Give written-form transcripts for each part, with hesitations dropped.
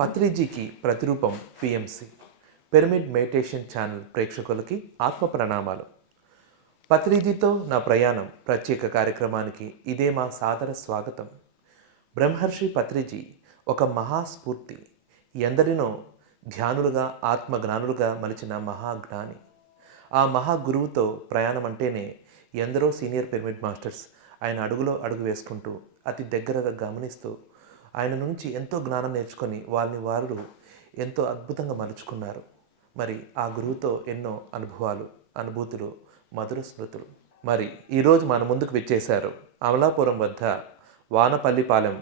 పత్రిజీకి ప్రతిరూపం PMC pyramid meditation channel ప్రేక్షకులకి ఆత్మ ప్రణామాలు. పత్రిజీతో నా ప్రయాణం ప్రత్యేక కార్యక్రమానికి ఇదే మా సాదర స్వాగతం. బ్రహ్మర్షి పత్రిజీ ఒక మహాస్ఫూర్తి, ఎందరినో ధ్యానులుగా ఆత్మజ్ఞానులుగా మలిచిన మహాజ్ఞాని. ఆ మహాగురువుతో ప్రయాణం అంటేనే ఎందరో సీనియర్ పిరమిడ్ మాస్టర్స్ ఆయన అడుగులో అడుగు వేసుకుంటూ అతి దగ్గరగా గమనిస్తూ ఆయన నుంచి ఎంతో జ్ఞానం నేర్చుకొని వారిని వారు ఎంతో అద్భుతంగా మలుచుకున్నారు. మరి ఆ గురువుతో ఎన్నో అనుభవాలు, అనుభూతులు, మధుర స్మృతులు. మరి ఈరోజు మన ముందుకు విచ్చేశారు అమలాపురం వద్ద వానపల్లిపాలెం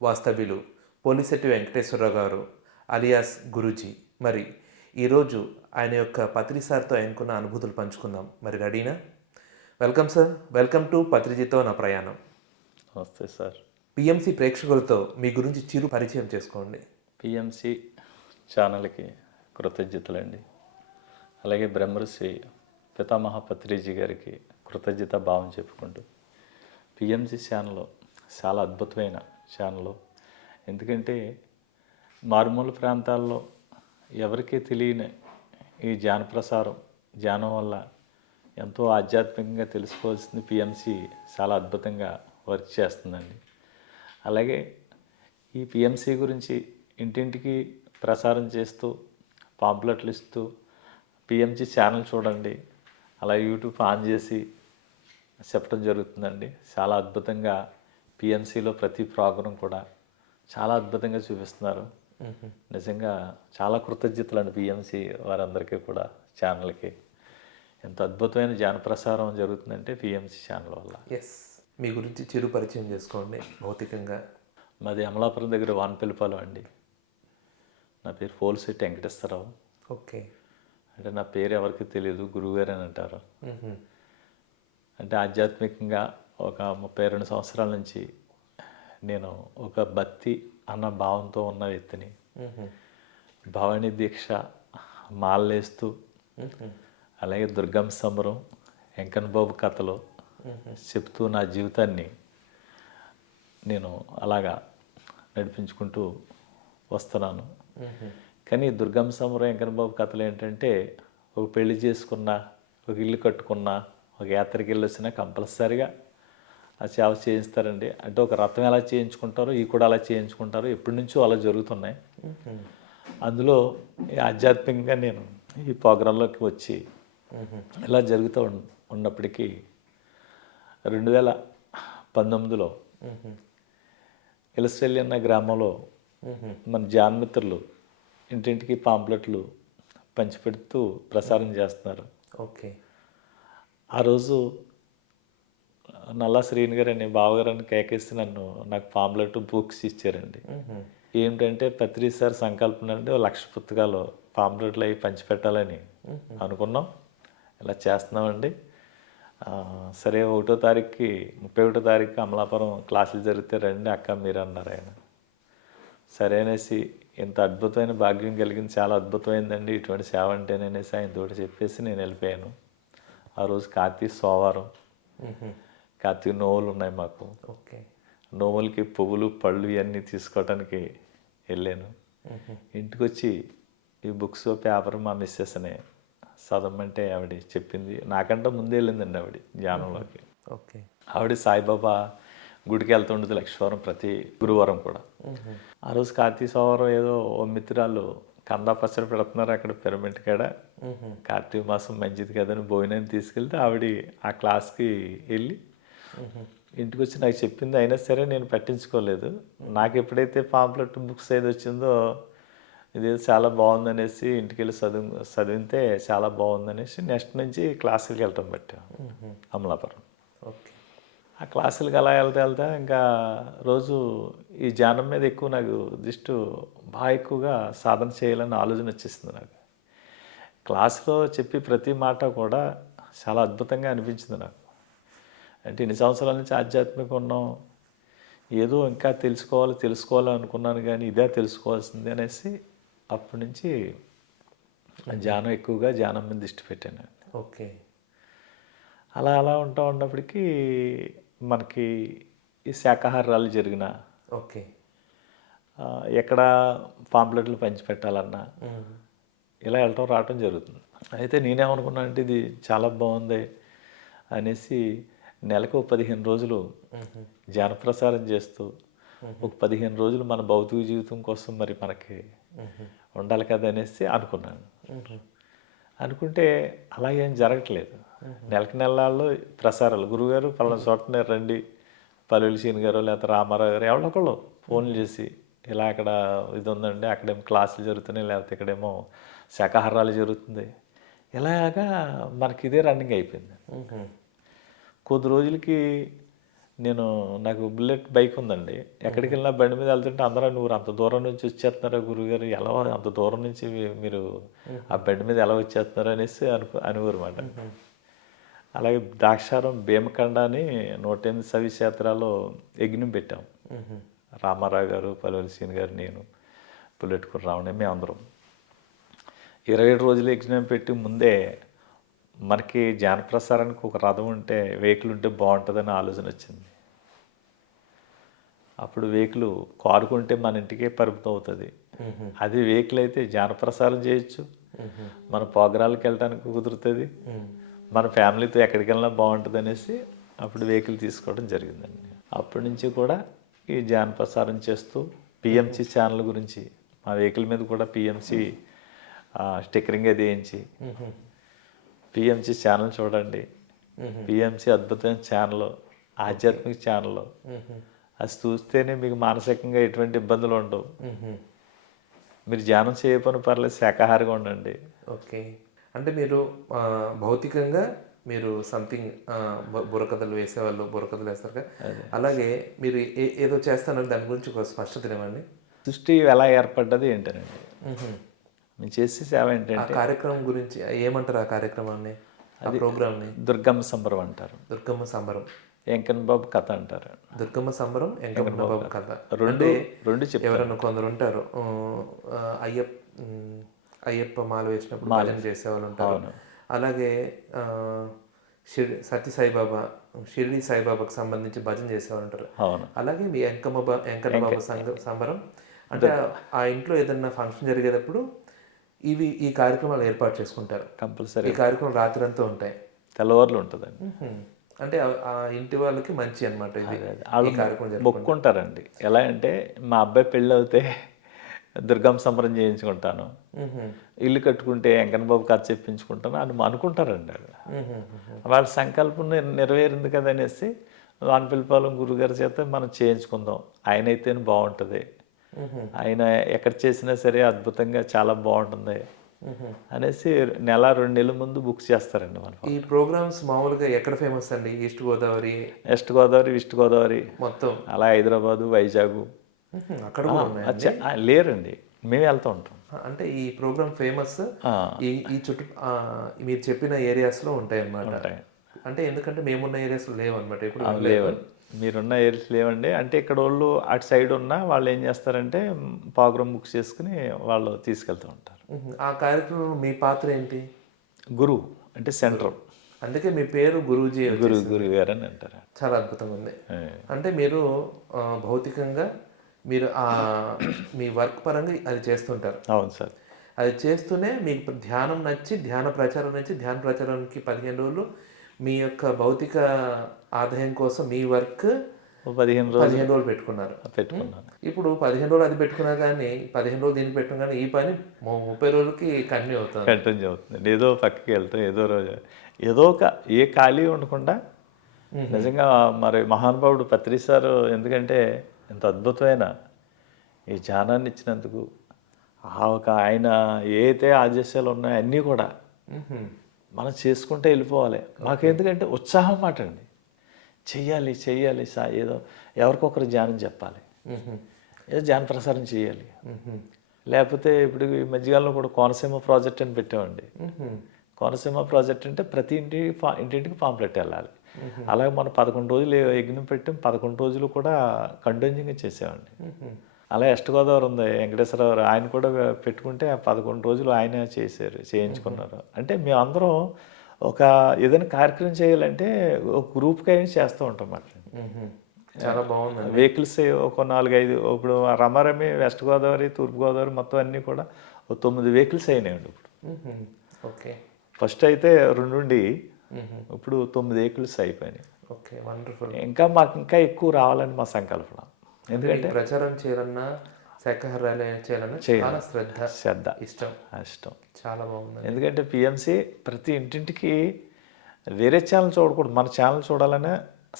వాస్తవ్యులు పోలిశెట్టి వెంకటేశ్వరరావు గారు అలియాస్ గురూజీ. మరి ఈరోజు ఆయన యొక్క పత్రిసార్తో ఆయనకున్న అనుభూతులు పంచుకుందాం. మరి రెడీనా? వెల్కమ్ సార్, వెల్కమ్ టు పత్రిజీతో నా ప్రయాణం. నమస్తే సార్. పిఎంసి ప్రేక్షకులతో మీ గురించి చిరు పరిచయం చేసుకోండి. పిఎంసి ఛానల్కి కృతజ్ఞతలండి. అలాగే బ్రహ్మర్షి పితామహ పత్రిజీ గారికి కృతజ్ఞత భావం చెప్పుకుంటూ, పిఎంసి ఛానల్ చాలా అద్భుతమైన ఛానల్. ఎందుకంటే మారుమూల ప్రాంతాల్లో ఎవరికీ తెలియని ఈ ధ్యానప్రసారం, ధ్యానం వల్ల ఎంతో ఆధ్యాత్మికంగా తెలుసుకోవాల్సింది పిఎంసి చాలా అద్భుతంగా వర్క్ చేస్తుందండి. అలాగే ఈ పిఎంసి గురించి ఇంటింటికి ప్రసారం చేస్తూ పాంప్లెట్లు ఇస్తూ పిఎంసి ఛానల్ చూడండి, అలా యూట్యూబ్ ఆన్ చేసి చెప్పడం జరుగుతుందండి. చాలా అద్భుతంగా పిఎంసిలో ప్రతి ప్రోగ్రాం కూడా చాలా అద్భుతంగా చూపిస్తున్నారు. నిజంగా చాలా కృతజ్ఞతలు అండి పిఎంసి వారందరికీ కూడా, ఛానల్కి. ఎంత అద్భుతమైన జ్ఞానప్రసారం జరుగుతుందంటే పిఎంసి ఛానల్ వల్ల. ఎస్, మీ గురించి చిరు పరిచయం చేసుకోండి భౌతికంగా. మాది అమలాపురం దగ్గర వానపల్లిపాలెం అండి. నా పేరు పోలిశెట్టి వెంకటేశ్వరరావు. ఓకే. అంటే నా పేరు ఎవరికి తెలియదు, గురువుగారు అని అంటారు. అంటే ఆధ్యాత్మికంగా ఒక 32 సంవత్సరాల నుంచి నేను ఒక భక్తి అన్న భావంతో ఉన్న వ్యక్తిని. భవానీ దీక్ష మాల్లేస్తూ, అలాగే దుర్గం సంబరం, వెంకన్న బాబు కథలు చెప్తూ నా జీవితాన్ని నేను అలాగా నడిపించుకుంటూ వస్తున్నాను. కానీ దుర్గం సంబరం, వెంకన్న బాబు కథలు ఏంటంటే, ఒక పెళ్లి చేసుకున్నా, ఒక ఇల్లు కట్టుకున్నా, ఒక యాత్రకి వెళ్ళి వచ్చినా కంపల్సరిగా ఆ సేవ చేయిస్తారండి. అంటే ఒక రథం ఎలా చేయించుకుంటారో ఈ కూడా అలా చేయించుకుంటారు. ఎప్పటి నుంచో అలా జరుగుతున్నాయి. అందులో ఆధ్యాత్మికంగా నేను ఈ ప్రోగ్రాంలోకి వచ్చి ఇలా జరుగుతూ ఉన్నప్పటికీ 2019లో ఇలస్వెల్లి అన్న గ్రామంలో మన జాన్మిత్రులు ఇంటింటికి పాంప్లెట్లు పంచిపెడుతూ ప్రసారం చేస్తున్నారు. ఓకే. ఆ రోజు నల్లా శ్రీని గారు అని బావగారని కేకేసి నాకు పాంప్లెట్ బుక్స్ ఇచ్చారండి. ఏంటంటే పత్రి సార్ సంకల్పన అంటే 1,00,000 పుస్తకాలు పాంప్లెట్లు అవి పంచిపెట్టాలని అనుకున్నాం. ఇలా చేస్తున్నామండి. సరే 1వ తారీఖుకి 31వ తారీఖు అమలాపురం క్లాసులు జరిగితే రండి అక్క మీరు అన్నారు ఆయన. సరే అనేసి, ఇంత అద్భుతమైన భాగ్యం కలిగింది, చాలా అద్భుతమైందండి ఇటువంటి సేవ అంటేననేసి ఆయనతోటి చెప్పేసి నేను వెళ్ళిపోయాను. ఆ రోజు కార్తీక సోమవారం, కార్తీక నోవులు ఉన్నాయి మాకు. ఓకే. నోవులకి పువ్వులు పళ్ళు ఇవన్నీ తీసుకోవటానికి వెళ్ళాను. ఇంటికి వచ్చి ఈ బుక్స్ పేపర్ మా మిస్సెస్ని చదవమంటే ఆవిడ చెప్పింది. నాకంటే ముందే వెళ్ళిందండి ఆవిడ ధ్యానంలోకి. ఓకే. ఆవిడ సాయిబాబా గుడికి వెళ్తుండదు లక్ష్మీవారం, ప్రతి గురువారం కూడా. ఆ రోజు కార్తీక సోమవారం ఏదో ఓ మిత్రురాలు కందా పచ్చడి పెడుతున్నారు అక్కడ పిరమిడ్ కాడ. కార్తీక మాసం మంచిది కదని భోజనాన్ని తీసుకెళ్తే ఆవిడ ఆ క్లాస్కి వెళ్ళి ఇంటికి వచ్చి నాకు చెప్పింది. అయినా సరే నేను పట్టించుకోలేదు. నాకు ఎప్పుడైతే పాంప్లెట్ బుక్స్ ఏది వచ్చిందో ఇదేదో చాలా బాగుందనేసి ఇంటికి వెళ్ళి చదివితే చాలా బాగుందనేసి నెక్స్ట్ నుంచి క్లాసులకి వెళ్ళటం పెట్టాం అమలాపురం. ఓకే. ఆ క్లాసులకి అలా వెళ్తా ఇంకా రోజు ఈ ధ్యానం మీద ఎక్కువ నాకు దృష్టి బాగా ఎక్కువగా సాధన చేయాలని ఆలోచన వచ్చేసింది నాకు. క్లాసులో చెప్పి ప్రతి మాట కూడా చాలా అద్భుతంగా అనిపించింది నాకు. అంటే ఇన్ని సంవత్సరాల నుంచి ఆధ్యాత్మికంగా ఉన్నాం, ఏదో ఇంకా తెలుసుకోవాలి అనుకున్నాను, కానీ ఇదే తెలుసుకోవాల్సింది అనేసి అప్పటి నుంచి ధ్యానం ఎక్కువగా ధ్యానం మీద దృష్టి పెట్టాను. ఓకే. అలా ఉన్నప్పటికీ మనకి ఈ శాకాహారాలు జరిగిన ఓకే. ఎక్కడ పాంప్లెట్లు పంచిపెట్టాలన్నా ఇలా వెళ్ళటం రావటం జరుగుతుంది. అయితే నేనేమనుకున్నా అంటే ఇది చాలా బాగుంది అనేసి నెలకు 15 రోజులు జ్ఞానప్రసారం చేస్తూ ఒక 15 రోజులు మన భౌతిక జీవితం కోసం మరి మనకి ఉండాలి కదా అనేసి అనుకున్నాను. అనుకుంటే అలా ఏం జరగట్లేదు. నెలకి నెలల్లో ప్రసారాలు గురువుగారు పలానా చోటనే రండి, పల్లెలు సీని గారు లేకపోతే రామారావు గారు ఎవరో ఒకళ్ళు ఫోన్లు చేసి ఇలా అక్కడ ఇది ఉందండి, అక్కడేమో క్లాసులు జరుగుతున్నాయి, లేకపోతే ఇక్కడేమో శాకాహారాలు జరుగుతుంది, ఇలాగా మనకి ఇదే రన్నింగ్ అయిపోయింది. కొద్ది రోజులకి నాకు బుల్లెట్ బైక్ ఉందండి. ఎక్కడికి వెళ్ళినా బండి మీద వెళ్తుంటే అందరూ నువ్వు అంత దూరం నుంచి వచ్చేస్తున్నారా గురువుగారు, ఎలా అంత దూరం నుంచి మీరు ఆ బండి మీద ఎలా వచ్చేస్తున్నారు అనేసి అనుకోరు అన్నమాట. అలాగే ద్రాక్షారం భీమకండ అని 108 సవిక్షేత్రాల్లో యజ్ఞం పెట్టాం. రామారావు గారు, పల్లెల సీని గారు, నేను, బుల్లెట్ రావణి, మేమందరం 27 రోజులు యజ్ఞం పెట్టి ముందే మనకి జ్ఞానప్రసారానికి ఒక రథం ఉంటే వెహికల్ ఉంటే బాగుంటుందని ఆలోచన వచ్చింది. అప్పుడు వెహికల్ కారుకుంటే మన ఇంటికే పరిమితం అవుతుంది. అది వెహికల్ అయితే జ్ఞానప్రసారం చేయొచ్చు, మన ప్రోగ్రాలకు వెళ్ళడానికి కుదురుతుంది, మన ఫ్యామిలీతో ఎక్కడికి వెళ్ళినా బాగుంటుంది అనేసి అప్పుడు వెహికల్ తీసుకోవడం జరిగిందండి. అప్పటి నుంచి కూడా ఈ జ్ఞానప్రసారం చేస్తూ పిఎంసి ఛానల్ గురించి మా వెహికల్ మీద కూడా పిఎంసి స్టిక్కరింగ్ అది వేయించి పిఎంసి ఛానల్ చూడండి, పిఎంసి అద్భుతమైన ఛానల్, ఆధ్యాత్మిక ఛానల్, అది చూస్తేనే మీకు మానసికంగా ఎటువంటి ఇబ్బందులు ఉండవు. మీరు ధ్యానం చేయకపోయినా పర్లేదు, శాకాహారిగా ఉండండి. ఓకే, అంటే మీరు భౌతికంగా మీరు సంథింగ్ బుర్రకథలు వేసేవాళ్ళు, బుర్రకథలు వేస్తారు కదా, అలాగే మీరు ఏదో చేస్తానని దాని గురించి ఒక స్పష్టత ఇవ్వండి. సృష్టి ఎలా ఏర్పడ్డది ఏంటనండి, మేము చేసే సేవ ఏంటంటే కార్యక్రమం గురించి ఏమంటారు? ఆ కార్యక్రమాన్ని, ఆ ప్రోగ్రామ్ని దుర్గమ్మ సంబరం అంటారు. దుర్గమ్మ సంబరం, వెంకన్న బాబు కథ అంటారు. దుర్గమ్మ సంబరం, వెంకన్న బాబు కథ రెండు ఎవరన్నా కొందరు ఉంటారు, అయ్యప్ప మాల వేసినప్పుడు భజన చేసేవాళ్ళు ఉంటారు. అలాగే సత్య సాయిబాబా, షిరిడి సాయిబాబాకు సంబంధించి భజన చేసేవాళ్ళు ఉంటారు. అలాగే మీ వెంకన్న బాబు సంబరం అంటే ఆ ఇంట్లో ఏదన్నా ఫంక్షన్ జరిగేటప్పుడు ఈ కార్యక్రమాలు ఏర్పాటు చేసుకుంటారు. కంపల్సరీ ఈ కార్యక్రమం రాత్రి అంతా ఉంటాయి, తెల్లవారులు ఉంటుందండి. అంటే ఆ ఇంటి వాళ్ళకి మంచి అనమాట. ఇది కార్యక్రమం మొక్కుంటారండి. ఎలా అంటే మా అబ్బాయి పెళ్ళి అవుతే దుర్గమ్మ సంబరం చేయించుకుంటాను, ఇల్లు కట్టుకుంటే వెంకన్న బాబు కథ చెప్పించుకుంటాను అని అనుకుంటారండి. వాళ్ళ సంకల్పం నెరవేరింది కదా అనేసి వానపల్లిపాలెం గురుగారి చేత మనం చేయించుకుందాం, ఆయన అయితేనే బాగుంటుంది, ఆయన ఎక్కడ చేసినా సరే అద్భుతంగా చాలా బాగుంటుంది అనేసి 1-2 నెలల ముందు బుక్ చేస్తారండి. మనం ఈ ప్రోగ్రామ్స్ మామూలుగా ఎక్కడ ఫేమస్ అండి? ఈస్ట్ గోదావరి, వెస్ట్ గోదావరి మొత్తం, అలా హైదరాబాదు, వైజాగ్ అక్కడ లేరండి, మేము వెళ్తూ ఉంటాం. అంటే ఈ ప్రోగ్రామ్ ఫేమస్ ఈ చుట్టూ మీరు చెప్పిన ఏరియాస్ లో ఉంటాయి అన్నమాట. అంటే ఎందుకంటే మేమున్న ఏరియాస్ లో లేవన్నమాట. ఇప్పుడు లేవండి, మీరున్న ఏరియాస్ లేవండి. అంటే ఇక్కడ వాళ్ళు అటు సైడ్ ఉన్న వాళ్ళు ఏం చేస్తారంటే ప్రోగ్రామ్ బుక్ చేసుకుని వాళ్ళు తీసుకెళ్తూ ఉంటారు. ఆ కార్యక్రమంలో మీ పాత్ర ఏంటి? గురువు అంటే సెంటర్, అందుకే మీ పేరు గురూజీ, గురువు గారు అని అంటారు. చాలా అద్భుతంగా ఉంది. అంటే మీరు భౌతికంగా మీరు మీ వర్క్ పరంగా అది చేస్తుంటారు. అవును సార్. అది చేస్తూనే మీకు ధ్యానం నచ్చి ధ్యాన ప్రచారం నుంచి ధ్యాన ప్రచారానికి 15 రోజులు మీ యొక్క భౌతిక ఆదాయం కోసం మీ వర్క్ 15 రోజులు పెట్టుకున్నారు. ఇప్పుడు 15 రోజులు అది పెట్టుకున్నా కానీ 15 రోజులు దీనికి పెట్టుకున్నా కానీ ఈ పని 30 రోజులకి కంటిన్యూ అవుతుంది. ఏదో పక్కకి వెళ్తాం, ఏదో ఒక ఖాళీ ఉండకుండా. నిజంగా మరి మహానుభావుడు పత్రి సార్ ఎందుకంటే ఎంత అద్భుతమైన ఈ ధ్యానాన్ని ఇచ్చినందుకు, ఆయన ఏదైతే ఆదేశాలు ఉన్నాయో అన్నీ కూడా మనం చేసుకుంటే వెళ్ళిపోవాలి. మాకు ఎందుకంటే ఉత్సాహం మాట అండి, చెయ్యాలి ఏదో ఎవరికొకరు ధ్యానం చెప్పాలి, ఏదో ధ్యాన ప్రసారం చేయాలి. లేకపోతే ఇప్పుడు ఈ మధ్యకాలంలో కూడా కోనసీమ ప్రాజెక్ట్ అని పెట్టామండి. కోనసీమ ప్రాజెక్ట్ అంటే ప్రతి ఇంటింటికి పాంప్లెట్ వెళ్ళాలి. అలాగే మనం 11 రోజులు యజ్ఞం పెట్టాం, 11 రోజులు కూడా కంటిన్యూగా చేసామండి. అలా వెస్ట్ గోదావరి ఉంది వెంకటేశ్వరరావు, ఆయన కూడా పెట్టుకుంటే 11 రోజులు ఆయన చేయించుకున్నారు. అంటే మేమందరం ఏదైనా కార్యక్రమం చేయాలంటే ఒక గ్రూప్గా చేస్తూ ఉంటాం అట్లా. చాలా బాగుందండి. వెహికల్స్ ఒక 4, 5 ఇప్పుడు రమారమి వెస్ట్ గోదావరి, తూర్పు గోదావరి మొత్తం అన్నీ కూడా ఒక 9 వెహికల్స్ అయినాయండి ఇప్పుడు. ఓకే. ఫస్ట్ అయితే 2 ఉండి ఇప్పుడు 9 వెహికల్స్ అయిపోయినాయి. Okay, wonderful. ఇంకా మాకు ఇంకా ఎక్కువ రావాలని మా సంకల్పన. ఎందుకంటే ప్రచారం చేయాలన్నా, శాఖాహారాలు చేయాలన్నా చాలా శ్రద్ధ, ఇష్టం. చాలా బాగుంది. ఎందుకంటే పిఎంసి ప్రతి ఇంటింటికి వేరే ఛానల్ చూడకూడదు, మన ఛానల్ చూడాలనే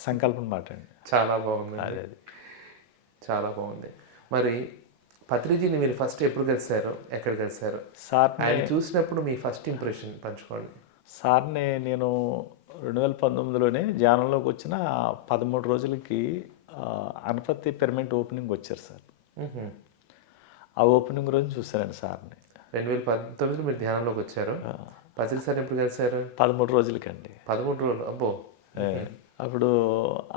సంకల్పం మాట అండి. చాలా బాగుంది. అది చాలా బాగుంది. మరి పత్రిజీని మీరు ఫస్ట్ ఎప్పుడు కలిశారు, ఎక్కడ కలిశారు? సార్ ఆయన చూసినప్పుడు మీ ఫస్ట్ ఇంప్రెషన్ పంచుకోండి. సార్ని నేను 2019లోనే ధ్యానంలోకి వచ్చిన 13 రోజులకి అనపత్తి పిరమిడ్ ఓపెనింగ్ వచ్చారు సార్. ఆ ఓపెనింగ్ రోజు చూశానండి సార్ని. 2019 మీరు ధ్యానంలోకి వచ్చారు. పత్రిక సార్ ఎప్పుడు కలిశారు? 13 రోజులకండి. 13 రోజులు, అబ్బో. అప్పుడు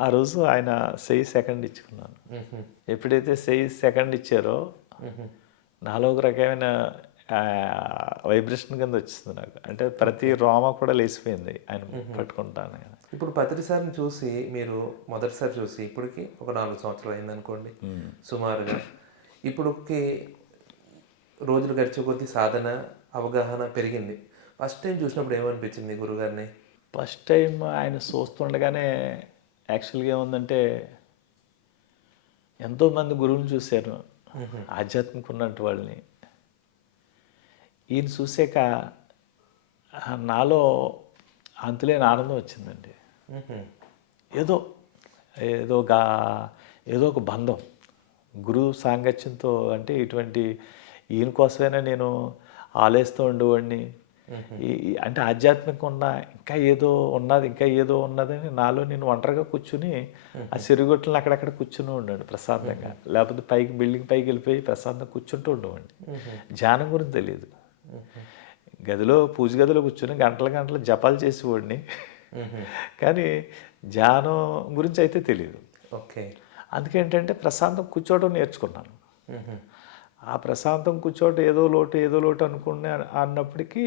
ఆ రోజు ఆయన సెయి సెకండ్ ఇచ్చుకున్నాను. ఎప్పుడైతే సెయి సెకండ్ ఇచ్చారో నాలో ఒక రకమైన వైబ్రేషన్ కింద వచ్చింది నాకు. అంటే ప్రతి రోమ కూడా లేచిపోయింది ఆయన పట్టుకుంటాను. ఇప్పుడు పత్రి సార్ని చూసి మీరు మొదటిసారి చూసి ఇప్పటికి ఒక 4 సంవత్సరాలు అయింది అనుకోండి సుమారుగా. ఇప్పుడుకి రోజులు గడిచే కొద్దీ సాధన, అవగాహన పెరిగింది. ఫస్ట్ టైం చూసినప్పుడు ఏమనిపించింది గురుగారిని? ఫస్ట్ టైం ఆయన చూస్తుండగానే యాక్చువల్గా ఏముందంటే ఎంతోమంది గురువుని చూశాను, ఆధ్యాత్మిక ఉన్నట్టు వాళ్ళని. ఈయన చూసాక నాలో అంతులేని ఆనందం వచ్చిందండి. ఏదో ఏదో ఏదో ఒక బంధం గురువు సాంగత్యంతో. అంటే ఇటువంటి ఈయన కోసమైనా నేను ఆలోచిస్తూ ఉండేవాడిని. అంటే ఆధ్యాత్మికంగా ఉన్న ఇంకా ఏదో ఉన్నదని నాలో నేను ఒంటరిగా కూర్చుని ఆ చెరుగొట్లను అక్కడక్కడ కూర్చుని ఉన్నాడు ప్రశాంతంగా. లేకపోతే బిల్డింగ్ పైకి వెళ్ళిపోయి ప్రశాంతంగా కూర్చుంటూ ఉండేవాడిని. ధ్యానం గురించి తెలియదు. పూజ గదిలో కూర్చొని గంటలు జపాలు చేసేవాడిని, కానీ ధ్యానం గురించి అయితే తెలియదు. ఓకే. అందుకేంటంటే ప్రశాంతం కూర్చోవడం నేర్చుకున్నాను. ఆ ప్రశాంతం కూర్చోవటం ఏదో లోటు అన్నప్పటికీ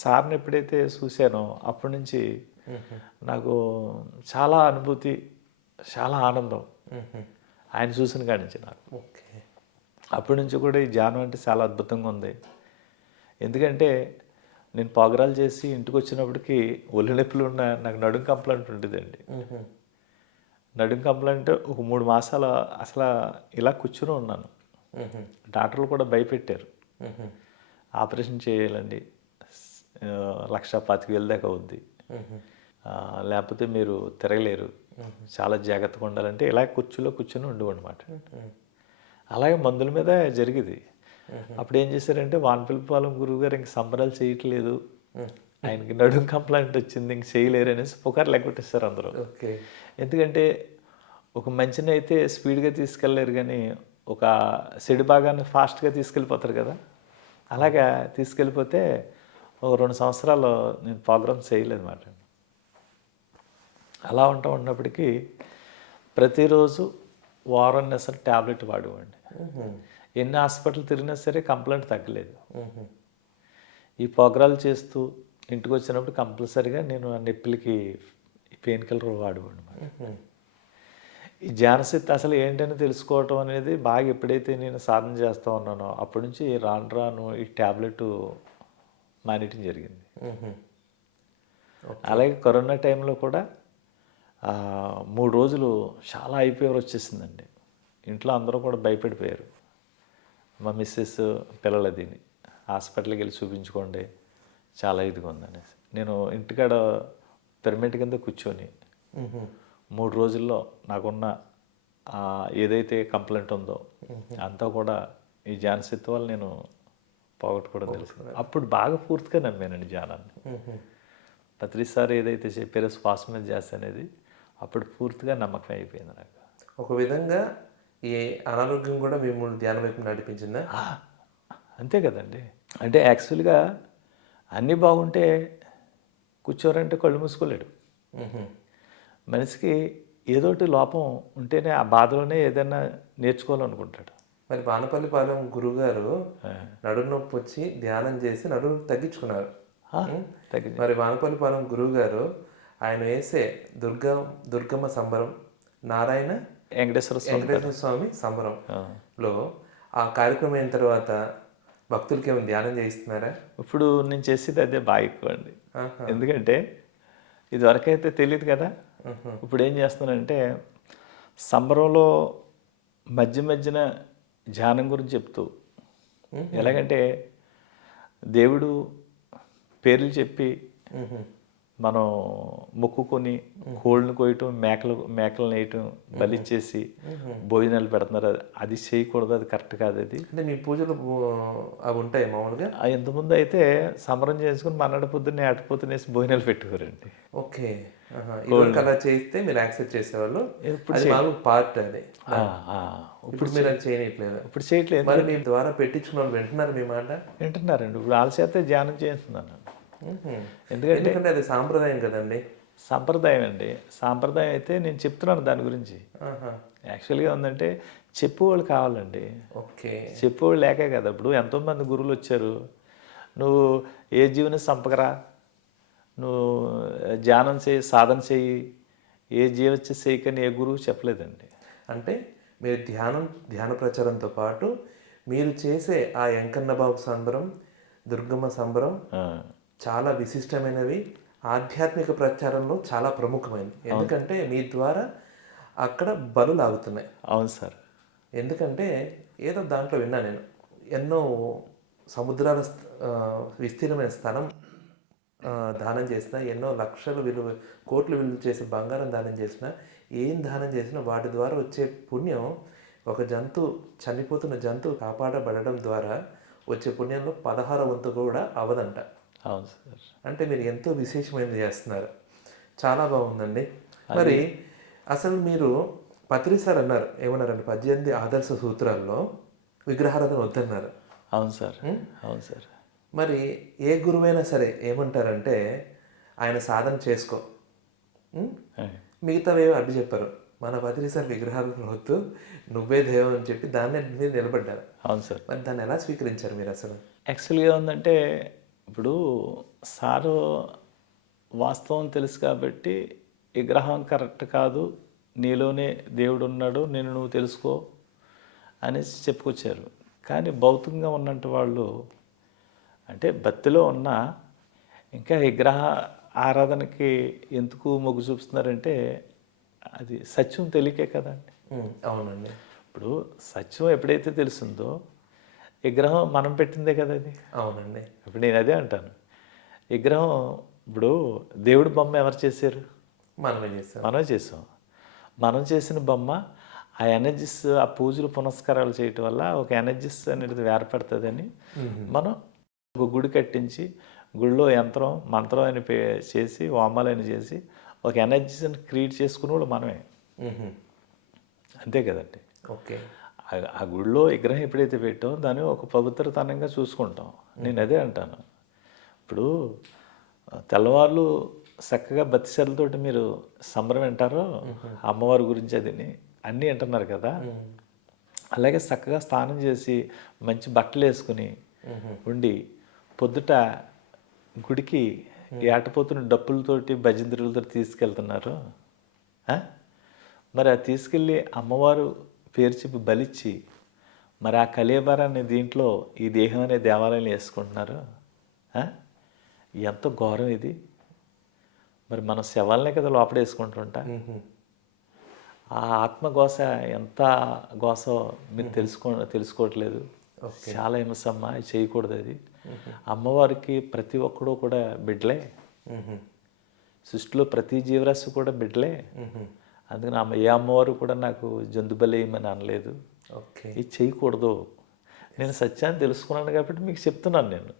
సార్ని ఎప్పుడైతే చూశానో అప్పటి నుంచి నాకు చాలా అనుభూతి, చాలా ఆనందం ఆయన చూసిన కాడి నుంచి నాకు. అప్పటి నుంచి కూడా ఈ ధ్యానం అంటే చాలా అద్భుతంగా ఉంది. ఎందుకంటే నేను పోగ్రాలు చేసి ఇంటికి వచ్చినప్పటికీ ఒళ్ళు నొప్పులు నాకు నడుం కంప్లైంట్ ఉండేదండి. నడుం కంప్లైంట్ ఒక 3 మాసాలు అసలు ఇలా కూర్చుని ఉన్నాను. డాక్టర్లు కూడా భయపెట్టారు, ఆపరేషన్ చేయాలండి, 1,25,000 దాకా అవుద్ది, లేకపోతే మీరు తిరగలేరు, చాలా జాగ్రత్తగా ఉండాలంటే ఇలా కుర్చీలో కూర్చొని ఉండేవన్నమాట. అలాగే మందుల మీద జరిగేది. అప్పుడు ఏం చేశారంటే వానపల్లిపాలెం గురువు గారు ఇంక సంబరాలు చేయట్లేదు, ఆయనకి నడుం కంప్లైంట్ వచ్చింది, ఇంక చేయలేరు అనేసి పుకారు లెగ్గొట్టేస్తారు అందరూ. ఎందుకంటే ఒక మంచిని అయితే స్పీడ్గా తీసుకెళ్ళలేరు, కానీ ఒక చెడు భాగాన్ని ఫాస్ట్గా తీసుకెళ్ళిపోతారు కదా. అలాగా తీసుకెళ్ళిపోతే ఒక 2 సంవత్సరాలు నేను ప్రోగ్రామ్స్ చేయలేదు మాట. అలా ఉన్నప్పటికీ ప్రతిరోజు వారం నెసలు ట్యాబ్లెట్ వాడేవాడిని. ఎన్ని హాస్పిటల్ తిరిగినా సరే కంప్లైంట్ తగ్గలేదు. ఈ ప్రోగ్రాలు చేస్తూ ఇంటికి వచ్చినప్పుడు కంపల్సరీగా నేను ఆ నొప్పులకి పెయిన్ కిల్లర్ వాడేవాడిని. ఈ ధ్యానశక్తి అసలు ఏంటని తెలుసుకోవటం అనేది బాగా ఎప్పుడైతే నేను సాధన చేస్తూ ఉన్నానో అప్పటి నుంచి రాను ఈ ట్యాబ్లెట్ మానేయటం జరిగింది. అలాగే కరోనా టైంలో కూడా 3 రోజులు చాలా హై ఫీవర్ వచ్చేసిందండి. ఇంట్లో అందరూ కూడా భయపడిపోయారు. మా మిస్సెస్ పిల్లలు దీన్ని హాస్పిటల్కి వెళ్ళి చూపించుకోండి, చాలా ఇదిగా ఉందనేసి. నేను ఇంటికాడ పిరమిడ్ కింద కూర్చొని 3 రోజుల్లో నాకున్న ఏదైతే కంప్లైంట్ ఉందో అంతా కూడా ఈ ధ్యానశక్తి వల్ల నేను పోగొట్టుకోవడం తెలిసింది. అప్పుడు బాగా పూర్తిగా నమ్మానండి ధ్యానాన్ని. పత్రిసారి ఏదైతే చెప్పారో శ్వాస మీద ధ్యాస అనేది అప్పుడు పూర్తిగా నమ్మకం అయిపోయింది నాకు. ఒక విధంగా ఈ అనారోగ్యం కూడా మిమ్మల్ని ధ్యానం వైపు నడిపించిందా? అంతే కదండి. అంటే యాక్చువల్గా అన్నీ బాగుంటే కూర్చోరంటే కళ్ళు మూసుకోలేడు. మనిషికి ఏదోటి లోపం ఉంటేనే ఆ బాధలోనే ఏదైనా నేర్చుకోవాలనుకుంటాడు. మరి వానపల్లిపాలెం గురుగారు నడుము నొప్పి వచ్చి ధ్యానం చేసి నడుము తగ్గించుకున్నారు. మరి వానపల్లిపాలెం గురువు గారు ఆయన వేసే దుర్గమ్మ సంబరం, నారాయణ వెంకటేశ్వర స్వామి వెంకటేశ్వర స్వామి సంబరం ఆ. లో ఆ కార్యక్రమం అయిన తర్వాత భక్తులకి ఏమైనా ధ్యానం చేయిస్తున్నారా? ఇప్పుడు నేను చేసేది అదే బాగా ఎక్కువ అండి. ఆహా. ఎందుకంటే ఇదివరకైతే తెలియదు కదా. ఇప్పుడు ఏం చేస్తున్నానంటే సంబరంలో మధ్య మధ్యన ధ్యానం గురించి చెప్తూ, ఎలాగంటే దేవుడు పేర్లు చెప్పి మనం మొక్కుకొని కోళ్ళను కోయటం, మేకలను వేయటం, బలిచ్చేసి భోజనాలు పెడుతున్నారు. అది చేయకూడదు, అది కరెక్ట్ కాదు. అది అంటే మీ పూజలు అవి ఉంటాయి మామూలుగా? ఇంతకుముందు అయితే సంబరం చేసుకుని మన్నాడు పొద్దున్నే అటుపోతునేసి భోజనాలు పెట్టుకోరండి. ఓకే. ఇదివరకు అలా చేస్తే మీరు యాక్సెప్ట్ చేసేవాళ్ళు, అది మాకు పార్ట్ అది. ఇప్పుడు మీరు అది చేయట్లేదు. ఇప్పుడు చేయట్లేదు. మరి మీ ద్వారా పెట్టించుకున్న వాళ్ళు వింటున్నారు మీ మాట? వింటున్నారండి. ఇప్పుడు వాళ్ళ చేత ధ్యానం చేస్తున్నాను. ఎందుకంటే అది సాంప్రదాయం కదండి. సాంప్రదాయం అండి. సాంప్రదాయం అయితే నేను చెప్తున్నాను దాని గురించి. యాక్చువల్గా ఉందంటే చెప్పేవాళ్ళు కావాలండి. ఓకే. చెప్పేవాళ్ళు లేకే కదా. ఇప్పుడు ఎంతోమంది గురువులు వచ్చారు, నువ్వు ఏ జీవన సంపకరా, నువ్వు ధ్యానం చేయి, సాధన చేయి, ఏ జీవచ్చ చేయకని ఏ గురువు చెప్పలేదండి. అంటే మీరు ధ్యాన ప్రచారంతో పాటు మీరు చేసే ఆ వెంకన్న బాబు సంబరం, దుర్గమ్మ సంబరం చాలా విశిష్టమైనవి, ఆధ్యాత్మిక ప్రచారంలో చాలా ప్రముఖమైనవి. ఎందుకంటే మీ ద్వారా అక్కడ బలులు ఆగుతున్నాయి. అవును సార్. ఎందుకంటే ఏదో దాంట్లో విన్నా నేను, ఎన్నో సముద్రాల విస్తీర్ణమైన స్థలం దానం చేసిన, ఎన్నో లక్షల విలువ, కోట్ల విలువ చేసే బంగారం దానం చేసిన, ఏం దానం చేసినా వాటి ద్వారా వచ్చే పుణ్యం, ఒక జంతువు చనిపోతున్న జంతువు కాపాడబడడం ద్వారా వచ్చే పుణ్యంలో 16వ వంతు కూడా అవదంట. అవును సార్. అంటే మీరు ఎంతో విశేషమైనది చేస్తున్నారు. చాలా బాగుందండి. మరి అసలు మీరు పత్రి సార్ అన్నారు, ఏమన్నారండి, 18 ఆదర్శ సూత్రాల్లో విగ్రహారాధన వద్దన్నారు. అవును సార్. అవును సార్. మరి ఏ గురువైనా సరే ఏమంటారంటే ఆయన సాధన చేసుకో, మిగతావేమో అడ్డు చెప్పారు. మన పత్రి సార్ విగ్రహారాధన వద్దు, నువ్వే దేవం అని చెప్పి దాన్ని మీద నిలబడ్డారు. అవును సార్. మరి దాన్ని ఎలా స్వీకరించారు మీరు అసలు? యాక్చువల్గా ఉందంటే ఇప్పుడు సారు వాస్తవం తెలుసు కాబట్టి విగ్రహం కరెక్ట్ కాదు, నీలోనే దేవుడు ఉన్నాడు, నేను నువ్వు తెలుసుకో అనేసి చెప్పుకొచ్చారు. కానీ భౌతికంగా ఉన్నట్టు వాళ్ళు అంటే భక్తిలో ఉన్న ఇంకా విగ్రహ ఆరాధనకి ఎందుకు మొగ్గు చూపుతున్నారంటే అది సత్యం తెలియకే కదండి. అవునండి. ఇప్పుడు సత్యం ఎప్పుడైతే తెలుస్తుందో విగ్రహం మనం పెట్టిందే కదా అది. అవునండి. ఇప్పుడు నేను అదే అంటాను, విగ్రహం ఇప్పుడు దేవుడి బొమ్మ ఎవరు చేశారు? మనమే చేస్తాం. మనమే చేసాం. మనం చేసిన బొమ్మ ఆ ఎనర్జీస్, ఆ పూజలు పునస్కారాలు చేయటం వల్ల ఒక ఎనర్జీస్ అనేది ఏర్పడుతుందని మనం ఒక గుడి కట్టించి గుడిలో యంత్రం మంత్రం అని చేసి హోమాలని చేసి ఒక ఎనర్జీస్ని క్రియేట్ చేసుకునే వాళ్ళు మనమే. అంతే కదండి. ఓకే. ఆ గుడిలో విగ్రహం ఎప్పుడైతే పెట్టామో దాన్ని ఒక పవిత్రతనంగా చూసుకుంటాం. నేను అదే అంటాను. ఇప్పుడు తెల్లవాళ్ళు చక్కగా బతిశలతోటి మీరు సంబరం వింటారో, అమ్మవారి గురించి అదిని అన్నీ వింటున్నారు కదా. అలాగే చక్కగా స్నానం చేసి మంచి బట్టలు వేసుకుని ఉండి పొద్దుట గుడికి ఏటపోతున్న డప్పులతోటి భజంత్రులతో తీసుకెళ్తున్నారు. మరి అది తీసుకెళ్ళి అమ్మవారు పేరు చెప్పి బలిచ్చి మరి ఆ కలేబరాన్ని దీంట్లో ఈ దేహం అనే దేవాలయంలో వేసుకుంటున్నారు. ఎంత ఘోరం ఇది. మరి మన శవాలనే కదా లోపల వేసుకుంటుంటా. ఆ ఆత్మఘోష ఎంత ఘోషో మీరు తెలుసుకోవట్లేదు. చాలా హింసమ్మ, చేయకూడదు అది. అమ్మవారికి ప్రతి ఒక్కడు కూడా బిడ్డలే, సృష్టిలో ప్రతి జీవరాశి కూడా బిడ్డలే. అందుకని ఏ అమ్మవారు కూడా నాకు జంతు బలేయమని అనలేదు. ఇది చేయకూడదు. నేను సత్యాన్ని తెలుసుకున్నాను కాబట్టి మీకు చెప్తున్నాను. నేను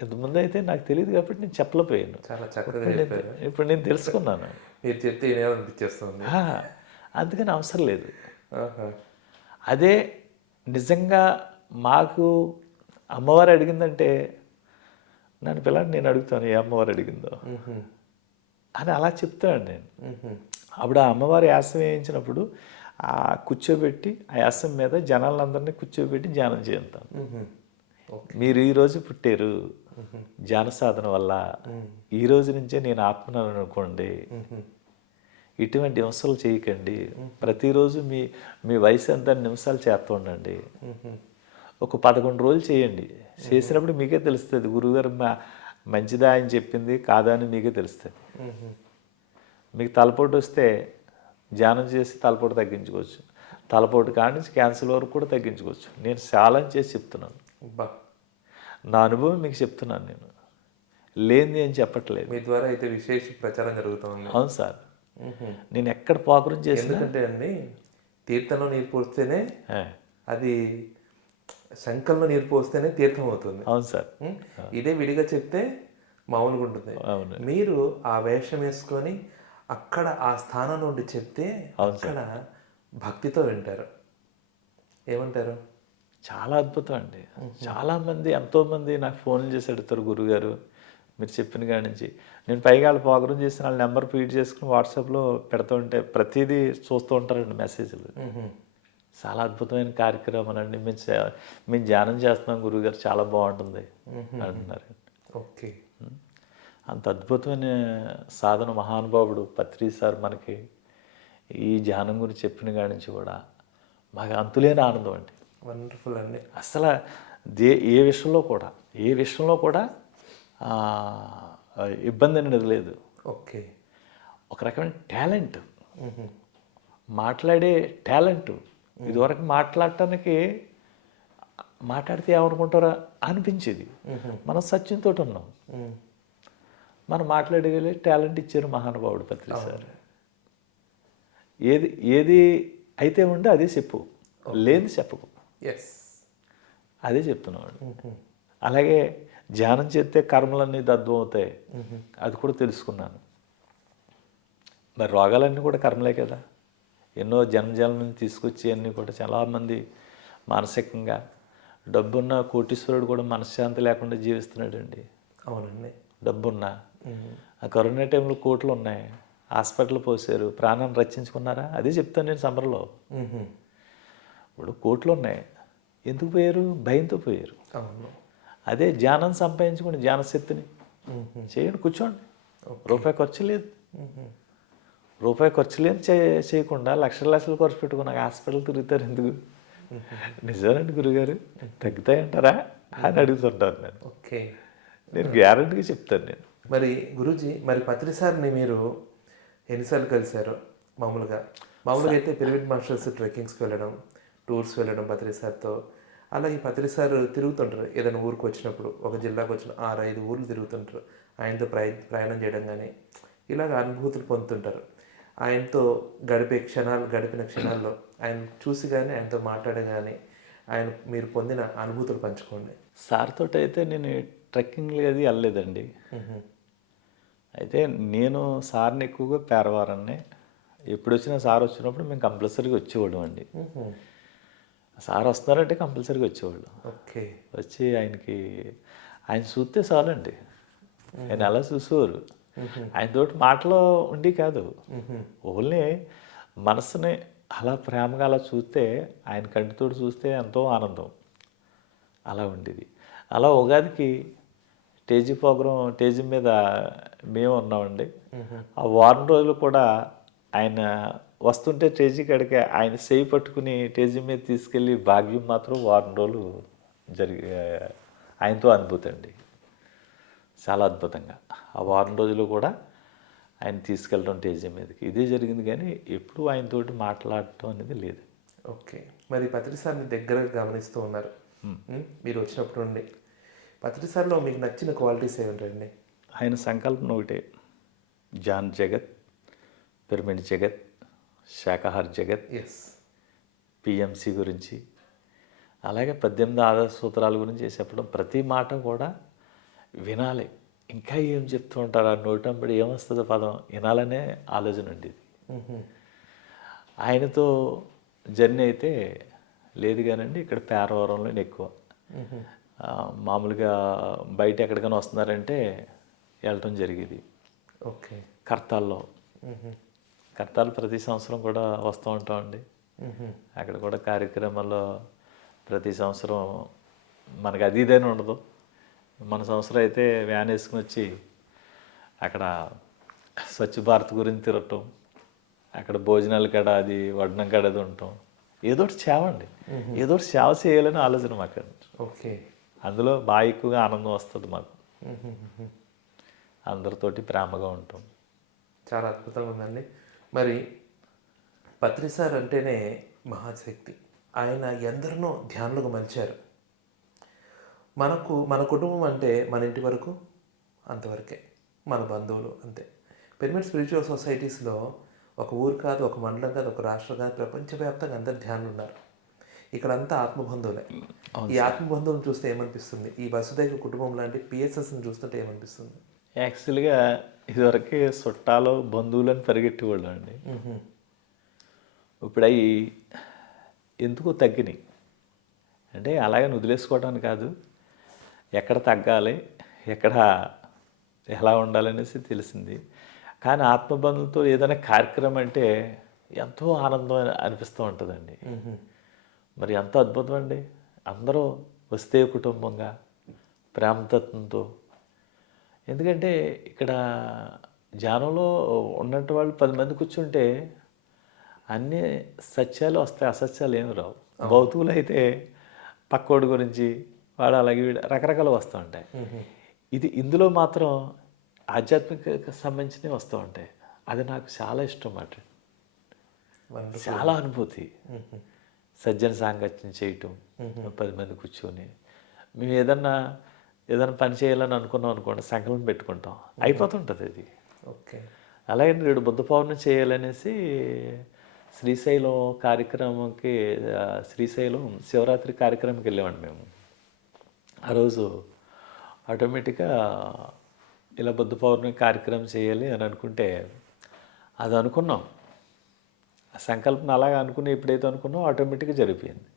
ఇంతకుముందు అయితే నాకు తెలియదు కాబట్టి నేను చెప్పలేకపోయాను. చాలా చక్కగా చెప్పారు. ఇప్పుడు నేను తెలుసుకున్నాను. మీరు చెప్తే అనిపించేస్తుంది. అందుకని అవసరం లేదు. అదే నిజంగా మాకు అమ్మవారు అడిగిందంటే నన్ను పిల్లని నేను అడుగుతాను, ఏ అమ్మవారు అడిగిందో అని అలా చెప్తాను నేను. అప్పుడు ఆ అమ్మవారి యాసం వేయించినప్పుడు ఆ కూర్చోబెట్టి ఆ యాసం మీద జనాలందరినీ కూర్చోబెట్టి ధ్యానం చేస్తాను. మీరు ఈరోజు పుట్టారు ధ్యాన సాధన వల్ల, ఈ రోజు నుంచే నేను ఆత్మను అనుకోండి, ఇటువంటి నిమిషాలు చేయకండి. ప్రతిరోజు మీ మీ వయసు ఎంత నిమిషాలు చేస్తూ ఉండండి. ఒక 11 రోజులు చేయండి. చేసినప్పుడు మీకే తెలుస్తుంది గురువుగారు మంచిదా ఆయన చెప్పింది కాదా అని మీకే తెలుస్తుంది. మీకు తలపోటు వస్తే ధ్యానం చేసి తలపోటు తగ్గించుకోవచ్చు. తలపోటు కాడి నుంచి క్యాన్సర్ వరకు కూడా తగ్గించుకోవచ్చు. నేను చాలా చేసి చెప్తున్నాను. నా అనుభవం మీకు చెప్తున్నాను. నేను లేనిది అని చెప్పట్లేదు. మీ ద్వారా అయితే విశేష ప్రచారం జరుగుతుంది. అవును సార్. నేను ఎక్కడ పోకరం చేసి ఎందుకంటే అండి తీర్థంలో నీరు పోస్తేనే అది శంఖంలో నీరు పోస్తేనే తీర్థం అవుతుంది. అవును సార్. ఇదే విడిగా చెప్తే మామూలుగా ఉంటుంది. మీరు ఆ వేషం వేసుకొని అక్కడ ఆ స్థానం నుండి చెప్తే అక్కడ భక్తితో వింటారు. ఏమంటారు? చాలా అద్భుతం అండి. చాలామంది ఎంతోమంది నాకు ఫోన్లు చేసి అడుగుతారు, గురుగారు మీరు చెప్పిన కాడి నుంచి. నేను పైగా వాళ్ళు ప్రోగ్రామ్ చేసిన వాళ్ళ నెంబర్ ఫీడ్ చేసుకుని వాట్సాప్లో పెడుతూ ఉంటే ప్రతిదీ చూస్తూ ఉంటారండి మెసేజ్లు. చాలా అద్భుతమైన కార్యక్రమాలు అండి. మేము ధ్యానం చేస్తున్నాం గురువుగారు, చాలా బాగుంటుంది అంటున్నారు. ఓకే. అంత అద్భుతమైన సాధన మహానుభావుడు పత్రి సార్ మనకి ఈ ధ్యానం గురించి చెప్పిన కాడి నుంచి కూడా మాకు అంతులేని ఆనందం అండి. వండర్ఫుల్ అండి. అసలు ఏ విషయంలో కూడా ఇబ్బంది అనేది లేదు. ఓకే. ఒక రకమైన టాలెంట్, మాట్లాడే టాలెంట్. ఇదివరకు మాట్లాడితే ఏమనుకుంటారా అనిపించేది. మనం సత్యంతో ఉన్నాం. మనం మాట్లాడగలిగే టాలెంట్ ఇచ్చారు మహానుభావుడు పత్రి సార్. ఏది అయితే ఉంటే అదే చెప్పు, లేదు చెప్పకు. అదే చెప్తున్నాడు. అలాగే ధ్యానం చేస్తే కర్మలన్నీ దగ్ధం అవుతాయి, అది కూడా తెలుసుకున్నాను. మరి రోగాలన్నీ కూడా కర్మలే కదా. ఎన్నో జన్మజాలం నుంచి తీసుకొచ్చి అన్నీ కూడా చాలామంది మానసికంగా డబ్బున్న కోటీశ్వరుడు కూడా మనశ్శాంతి లేకుండా జీవిస్తున్నాడు అండి. అవునండి. డబ్బున్నా ఆ కరోనా టైంలో కోట్లు ఉన్నాయి, హాస్పిటల్ పోసారు, ప్రాణాన్ని రక్షించుకున్నారా? అదే చెప్తాను నేను సమ్మర్లో. ఇప్పుడు కోట్లు ఉన్నాయి, ఎందుకు పోయారు? భయంతో పోయారు. అదే ధ్యానం సంపాదించుకోండి, ధ్యానశక్తిని చేయండి, కూర్చోండి. రూపాయి ఖర్చు లేదు. రూపాయి ఖర్చు లేదు చేయకుండా లక్షలు ఖర్చు పెట్టుకున్నాక హాస్పిటల్ తిరుగుతారు ఎందుకు? నిజమేనండి గురుగారు, తగ్గుతాయంటారా అని అడుగుతుంటాను నేను. ఓకే. నేను గ్యారంటీగా చెప్తాను నేను. మరి గురూజీ, మరి పత్రి సార్ని మీరు ఎన్నిసార్లు కలిశారు? మామూలుగా అయితే పిరమిడ్ మాస్టర్స్ ట్రెక్కింగ్స్కి వెళ్ళడం, టూర్స్ వెళ్ళడం పత్రి సార్తో. అలా ఈ పత్రి సార్ తిరుగుతుంటారు. ఏదైనా ఊరికి వచ్చినప్పుడు, ఒక జిల్లాకు వచ్చిన 6-5 ఊర్లు తిరుగుతుంటారు. ఆయనతో ప్రయాణం చేయడం కానీ ఇలాగ అనుభూతులు పొందుతుంటారు. ఆయనతో గడిపిన క్షణాల్లో ఆయన చూసి కానీ ఆయనతో మాట్లాడే కానీ మీరు పొందిన అనుభూతులు పంచుకోండి. సార్తో అయితే నేను ట్రెక్కింగ్లు అది వెళ్ళలేదండి. అయితే నేను సార్ని ఎక్కువగా పేరవారాన్ని, ఎప్పుడు వచ్చినా సార్ వచ్చినప్పుడు మేము కంపల్సరీగా వచ్చేవాళ్ళం అండి. సార్ వస్తున్నారంటే కంపల్సరీగా వచ్చేవాళ్ళు. ఓకే. వచ్చి ఆయన చూస్తే చాలండి, ఆయన అలా చూసేవారు. ఆయనతోటి మాటలో ఉండి కాదు, ఓన్లీ మనసుని అలా ప్రేమగా అలా చూస్తే, ఆయన కంటితోటి చూస్తే ఎంతో ఆనందం అలా ఉండేది. అలా ఉగాదికి స్టేజీ మీద మేము ఉన్నామండి. ఆ వారం రోజులు కూడా ఆయన వస్తుంటే స్టేజీ కాడికి ఆయన చేయి పట్టుకుని స్టేజీ మీద తీసుకెళ్ళి భాగ్యం మాత్రం వారం రోజులు ఆయనతో అనుభూతి అండి. చాలా అద్భుతంగా ఆ వారం రోజులు కూడా ఆయన తీసుకెళ్ళడం స్టేజీ మీదకి ఇదే జరిగింది, కానీ ఎప్పుడూ ఆయనతోటి మాట్లాడటం అనేది లేదు. ఓకే. మరి పత్రి సార్ని దగ్గరగా గమనిస్తూ ఉన్నారు మీరు వచ్చినప్పుడు నుండి. పత్రి సార్లో మీకు నచ్చిన క్వాలిటీస్ ఏమిటండి? ఆయన సంకల్పం ఒకటే, జాన్ జగత్, పిరమిడ్ జగత్, శాకాహార జగత్, పిఎంసి గురించి, అలాగే 18 ఆదర్శ సూత్రాల గురించి చెప్పడం. ప్రతి మాట కూడా వినాలి, ఇంకా ఏం చెప్తూ ఉంటారు, ఆ నోటంబడి ఏమొస్తుందో పదం వినాలనే ఆలోచన అండి ఇది. ఆయనతో జర్నీ అయితే లేదు కానండి, ఇక్కడ పేరవరంలోనే ఎక్కువ. మామూలుగా బయట ఎక్కడికైనా వస్తున్నారంటే వెళ్ళటం జరిగేది. ఓకే. కర్తాల్లో ప్రతి సంవత్సరం కూడా వస్తూ ఉంటామండి. అక్కడ కూడా కార్యక్రమాల్లో ప్రతి సంవత్సరం మనకు అది ఇదైనా ఉండదు. మన సంవత్సరం అయితే వ్యాన్ వేసుకుని వచ్చి అక్కడ స్వచ్ఛ భారత్ గురించి తిరగటం, అక్కడ భోజనాల కాడ అది వడ్డం కాడ అది ఉంటాం. ఏదో ఒకటి సేవ అండి, ఏదో ఒకటి సేవ చేయాలని ఆలోచన మాకు. ఓకే. అందులో బాగా ఎక్కువగా ఆనందం వస్తుంది మాకు. అందరితోటి ప్రేమగా ఉంటాం. చాలా అద్భుతంగా ఉందండి. మరి పత్రి సార్ అంటేనే మహాశక్తి. ఆయన ఎందరినో ధ్యానులకు మలిచారు. మన కుటుంబం అంటే మన ఇంటి వరకు అంతవరకే, మన బంధువులు అంతే. పిరమిడ్ స్పిరిచువల్ సొసైటీస్లో ఒక ఊరు కాదు, ఒక మండలం కాదు, ఒక రాష్ట్రం కాదు, ప్రపంచవ్యాప్తంగా అందరు ధ్యానులు ఉన్నారు. ఇక్కడంతా ఆత్మబంధువులే. ఈ ఆత్మబంధువులను చూస్తే ఏమనిపిస్తుంది? ఈ వసుదైక కుటుంబం లాంటి పిఎస్ఎస్ని చూస్తుంటే ఏమనిపిస్తుంది? యాక్చువల్గా ఇదివరకే చుట్టాలు బంధువులని పరిగెట్టేవాళ్ళం అండి. ఇప్పుడు అవి ఎందుకో తగ్గినాయి. అంటే అలాగని వదిలేసుకోవడానికి కాదు, ఎక్కడ తగ్గాలి, ఎక్కడ ఎలా ఉండాలనేసి తెలిసింది. కానీ ఆత్మబంధులతో ఏదైనా కార్యక్రమం అంటే ఎంతో ఆనందం అనిపిస్తూ ఉంటుందండి. మరి ఎంతో అద్భుతం అండి. అందరూ వస్తే కుటుంబంగా ప్రేమతత్వంతో. ఎందుకంటే ఇక్కడ ధ్యానంలో ఉన్నట్టు వాళ్ళు 10 మంది కూర్చుంటే అన్ని సత్యాలు వస్తాయి, అసత్యాలు ఏమి రావు. భౌతువులు అయితే పక్కోడి గురించి వాడు అలాగే రకరకాలు వస్తూ ఉంటాయి. ఇందులో మాత్రం ఆధ్యాత్మిక సంబంధించినవి వస్తూ ఉంటాయి. అది నాకు చాలా ఇష్టం మాట. చాలా అనుభూతి. సజ్జన సాంగత్యం చేయటం, 10 మంది కూర్చొని మేము ఏదన్నా పని చేయాలని అనుకున్నాం అనుకోండి, సంకల్పం పెట్టుకుంటాం, అయిపోతుంటుంది అది. ఓకే. అలాగే నేడు బుద్ధ పౌర్ణమి చేయాలనేసి శ్రీశైలం కార్యక్రమంకి, శ్రీశైలం శివరాత్రి కార్యక్రమంకి వెళ్ళామండి మేము. ఆ రోజు ఆటోమేటిక్గా ఇలా బుద్ధ పౌర్ణమి కార్యక్రమం చేయాలి అని అనుకుంటే అది అనుకున్నాం. ఆ సంకల్పం అలాగా అనుకుని ఎప్పుడైతే అనుకున్నాం ఆటోమేటిక్గా జరిగిపోయింది.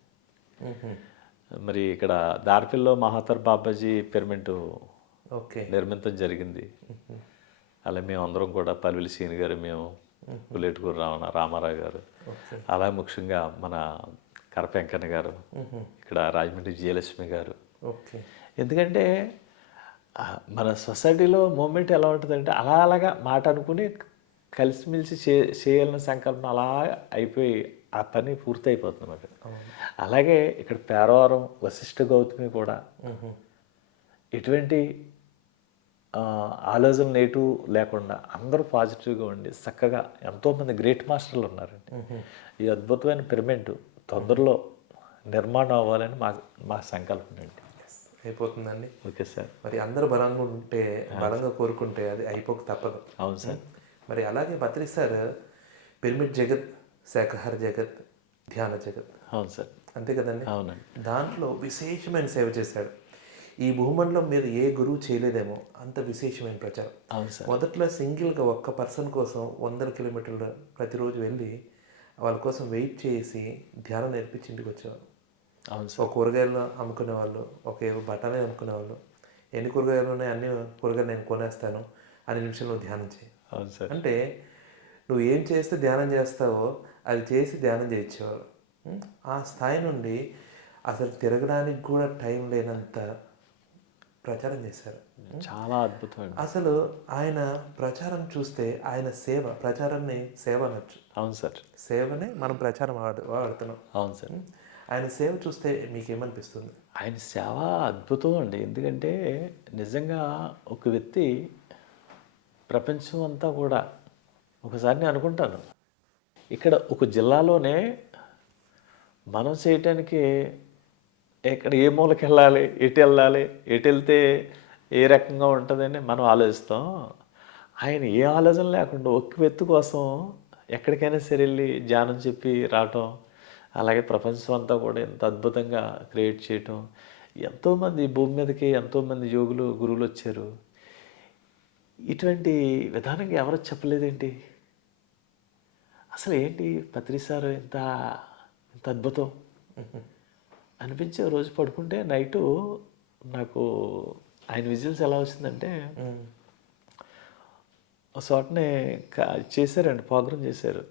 మరి ఇక్కడ దార్పిల్లో మహాతర్ బాబాజీ పిరమిడ్ నిర్మించడం జరిగింది. అలా మేము అందరం కూడా పల్విలి సీని గారు, మేము పులేటుకూరు రామారావు గారు, అలా ముఖ్యంగా మన కరపెంకన్న గారు, ఇక్కడ రాజమండ్రి విజయలక్ష్మి గారు. ఎందుకంటే మన సొసైటీలో మూమెంట్ ఎలా ఉంటుందంటే అలాగా మాట అనుకుని కలిసిమెలిసి చేయాలన్న సంకల్పం అలా అయిపోయి ఆ పని పూర్తి అయిపోతుంది అన్నమాట. అలాగే ఇక్కడ పేరవారం వశిష్ఠ గౌతమి కూడా ఎటువంటి ఆలోచన నెగిటివ్ లేకుండా అందరూ పాజిటివ్గా ఉండి చక్కగా ఎంతోమంది గ్రేట్ మాస్టర్లు ఉన్నారండి. ఈ అద్భుతమైన పిరమిడ్ తొందరలో నిర్మాణం అవ్వాలని మా సంకల్పం అండి. అయిపోతుందండి. Okay sir. మరి అందరూ బలంగా ఉంటే, బలంగా కోరుకుంటే అది అయిపోక తప్పదు. అవును సార్. మరి అలాగే పత్రి సార్ పిరమిడ్ జగత్, శాకాహార జగత్, ధ్యాన జగత్. అవును సార్. అంతే కదండి. అవునండి. దాంట్లో విశేషమైన సేవ చేశాడు. ఈ భూమండలం మీద ఏ గురువు చేయలేదేమో అంత విశేషమైన ప్రచారం. అవును సార్. మొదట్లో సింగిల్గా ఒక్క పర్సన్ కోసం 100 కిలోమీటర్లు ప్రతిరోజు వెళ్ళి వాళ్ళ కోసం వెయిట్ చేసి ధ్యానం నేర్పించి ఇంటికి వచ్చేవాళ్ళు. అవును సార్. ఒక కూరగాయలు అమ్ముకునే వాళ్ళు, ఒక బఠానీ అమ్ముకునే వాళ్ళు, ఎన్ని కూరగాయలు ఉన్నాయి అన్ని కూరగాయలు నేను కొనేస్తాను అని నిమిషంలో ధ్యానం చేయి. అవును సార్. అంటే నువ్వు ఏం చేస్తే ధ్యానం చేస్తావో అది చేసి ధ్యానం చేయించేవాళ్ళు. ఆ స్థాయి నుండి అసలు తిరగడానికి కూడా టైం లేనంత ప్రచారం చేశారు. చాలా అద్భుతం. అసలు ఆయన ప్రచారం చూస్తే ఆయన సేవ, ప్రచారాన్ని సేవ అనొచ్చు. అవును సార్. సేవనే మనం ప్రచారం వాడుతున్నాం. అవును సార్. ఆయన సేవ చూస్తే మీకేమనిపిస్తుంది? ఆయన సేవ అద్భుతం అండి. ఎందుకంటే నిజంగా ఒక వ్యక్తి ప్రపంచం అంతా కూడా ఒకసారి నేను అనుకుంటాను, ఇక్కడ ఒక జిల్లాలోనే మనం చేయటానికి ఎక్కడ ఏ మూలకి వెళ్ళాలి, ఎటు వెళ్తే ఏ రకంగా ఉంటుందని మనం ఆలోచిస్తాం. ఆయన ఏ ఆలోచన లేకుండా ఒక్క వ్యక్తి కోసం ఎక్కడికైనా సరే వెళ్ళి ధ్యానం చెప్పి రావటం, అలాగే ప్రపంచం అంతా కూడా ఎంత అద్భుతంగా క్రియేట్ చేయటం. ఎంతోమంది భూమి మీదకి ఎంతోమంది యోగులు, గురువులు వచ్చారు. ఇటువంటి విధానంగా ఎవరు చెప్పలేదేంటి? అసలు ఏంటి పత్రి సార్ ఇంత అద్భుతం అనిపించే రోజు పడుకుంటే నైటు నాకు ఆయన విజువల్స్ ఎలా వచ్చిందంటే, ఒక చోటనే చేశారండి, ప్రోగ్రామ్ చేశారు,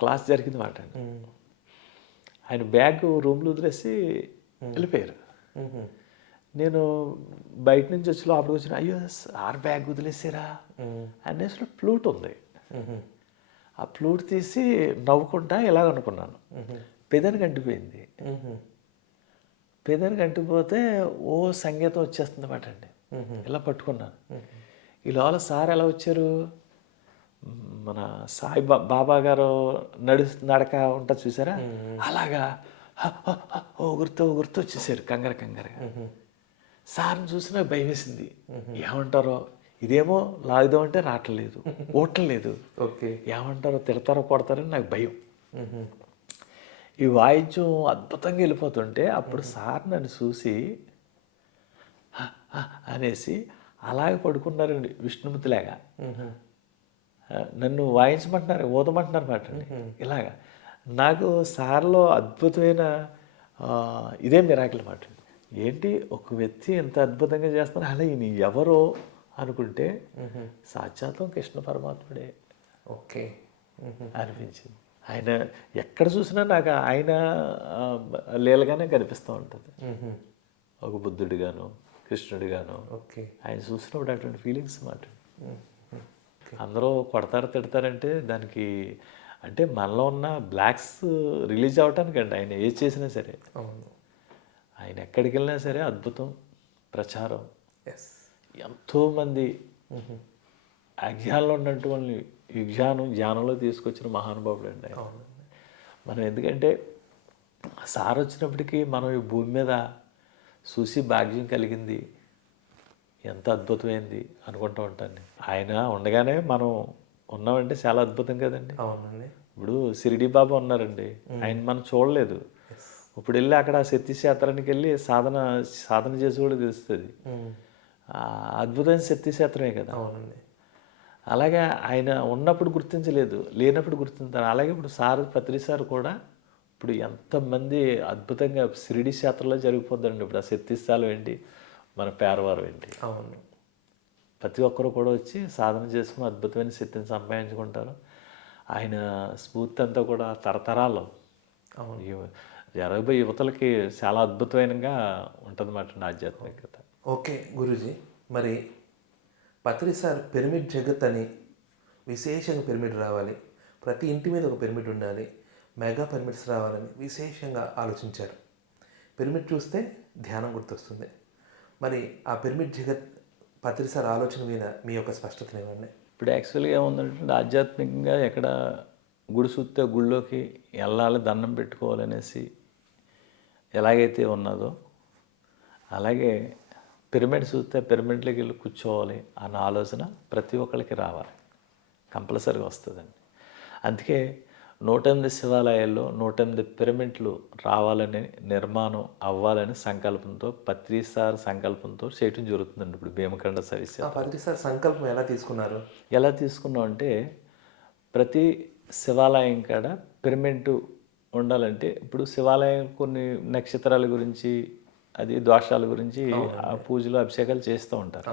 క్లాస్ జరిగింది మాట. ఆయన బ్యాగ్ రూమ్లో వదిలేసి వెళ్ళిపోయారు. నేను బయట నుంచి వచ్చి లోపలికి వచ్చిన, అయ్యో సార్ బ్యాగ్ వదిలేసారా అనేసి ఫ్లూట్ ఉంది. ఆ ఫ్లూట్ తీసి నవ్వుకుంటా ఇలాగ అనుకున్నాను. పెదానికి అంటిపోయింది. పెదానికి అంటిపోతే ఓ సంగీతం వచ్చేస్తుంది అన్నమాట అండి. ఇలా పట్టుకున్నాను. ఈ లోపల సార్ ఎలా వచ్చారు, మన సాయి బాబా గారు నడక ఉంటుంది చూసారా, అలాగా ఓ గుర్తు వచ్చేసారు కంగారుగా. సార్ని చూసి నాకు భయం వేసింది. ఏమంటారో, ఇదేమో లాగుదామంటే రావట్లేదు, ఓటలేదు. ఓకే. ఏమంటారో, తిడతారో కొడతారని నాకు భయం. ఈ వాయిద్యం అద్భుతంగా వెళ్ళిపోతుంటే అప్పుడు సార్ నన్ను చూసి అనేసి అలాగే పడుకున్నారండి విష్ణుమూర్తిలాగా. నన్ను వాయించమంటున్నారు, ఊదమంటున్నారు మాట అండి. ఇలాగా నాకు సార్లో అద్భుతమైన ఇదే మిరాకిల్ మాట. ఏంటి ఒక వ్యక్తి ఎంత అద్భుతంగా చేస్తున్నారు, అలా ఈయన ఎవరో అనుకుంటే సాక్షాత్తం కృష్ణ పరమాత్ముడే. ఓకే. అనిపించింది. ఆయన ఎక్కడ చూసినా నాకు ఆయన లీలగానే కనిపిస్తూ ఉంటుంది. ఒక బుద్ధుడిగాను, కృష్ణుడిగాను. ఓకే. ఆయన చూసినప్పుడు అటువంటి ఫీలింగ్స్ మాట. అందరూ కొడతారు తిడతారంటే దానికి అంటే మనలో ఉన్న బ్లాక్స్ రిలీజ్ అవటానికి అండి. ఆయన ఏది చేసినా సరే, ఆయన ఎక్కడికి వెళ్ళినా సరే అద్భుతం, ప్రచారం. ఎంతోమంది అజ్ఞానంలో ఉన్నటువంటి జ్ఞానంలో తీసుకొచ్చిన మహానుభావుడు అండి ఆయన. మనం ఎందుకంటే సార్ వచ్చినప్పటికీ మనం ఈ భూమి మీద చూసి భాగ్యం కలిగింది, ఎంత అద్భుతమైంది అనుకుంటూ ఉంటాను. ఆయన ఉండగానే మనం ఉన్నామంటే చాలా అద్భుతం కదండి. అవునండి. ఇప్పుడు షిరిడి బాబా ఉన్నారండి, ఆయన మనం చూడలేదు. ఇప్పుడు వెళ్ళి అక్కడ సత్యక్షేత్రానికి వెళ్ళి సాధన చేసి కూడా తెలుస్తుంది. అద్భుతమైన సత్యక్షేత్రమే కదా. అవునండి. అలాగే ఆయన ఉన్నప్పుడు గుర్తించలేదు, లేనప్పుడు గుర్తించారు. అలాగే ఇప్పుడు సార్ పత్రి సార్ కూడా ఇప్పుడు ఎంతమంది అద్భుతంగా షిరిడి క్షేత్రంలో జరిగిపోద్దండి. ఇప్పుడు ఆ సత్యస్థానం ఏంటి, మన పేరవారం ఏంటి. అవును. ప్రతి ఒక్కరు కూడా వచ్చి సాధన చేసుకుని అద్భుతమైన శక్తిని సంపాదించుకుంటారు. ఆయన స్ఫూర్తి అంతా కూడా తరతరాలు జరగబోయే యువతలకి చాలా అద్భుతమైనగా ఉంటుంది మాట ఆధ్యాత్మికత. ఓకే గురూజీ, మరి పత్రి సార్ పిరమిడ్ జగత్ అని విశేషంగా పిరమిడ్ రావాలి, ప్రతి ఇంటి మీద ఒక పిరమిడ్ ఉండాలి, మెగా పిరమిడ్స్ రావాలని విశేషంగా ఆలోచించారు. పిరమిడ్ చూస్తే ధ్యానం గుర్తొస్తుంది. మరి ఆ పిరమిడ్ జగత్ పత్రి సార్ ఆలోచన మీద మీ యొక్క స్పష్టతను ఇవ్వండి. ఇప్పుడు యాక్చువల్గా ఏముందంటే ఆధ్యాత్మికంగా ఎక్కడ గుడి చూస్తే గుళ్ళోకి వెళ్ళాలి, దండం పెట్టుకోవాలనేసి ఎలాగైతే ఉన్నదో అలాగే పిరమిడ్ చూస్తే పిరమిడ్లోకి వెళ్ళి కూర్చోవాలి అన్న ఆలోచన ప్రతి ఒక్కరికి రావాలి, కంపల్సరీగా వస్తుందండి. అందుకే 108 శివాలయాల్లో 108 పిరమిడ్లు రావాలని, నిర్మాణం అవ్వాలని సంకల్పంతో పత్రి సార్ సంకల్పంతో చేయటం జరుగుతుందండి. ఇప్పుడు భీమఖండ సర్వీస్ పత్రి సార్ సంకల్పం ఎలా తీసుకున్నారు? ఎలా తీసుకున్నాం అంటే, ప్రతి శివాలయం కాడ పిరమిడ్ ఉండాలంటే, ఇప్పుడు శివాలయం కొన్ని నక్షత్రాల గురించి, అది దోషాల గురించి ఆ పూజలు అభిషేకాలు చేస్తూ ఉంటారు.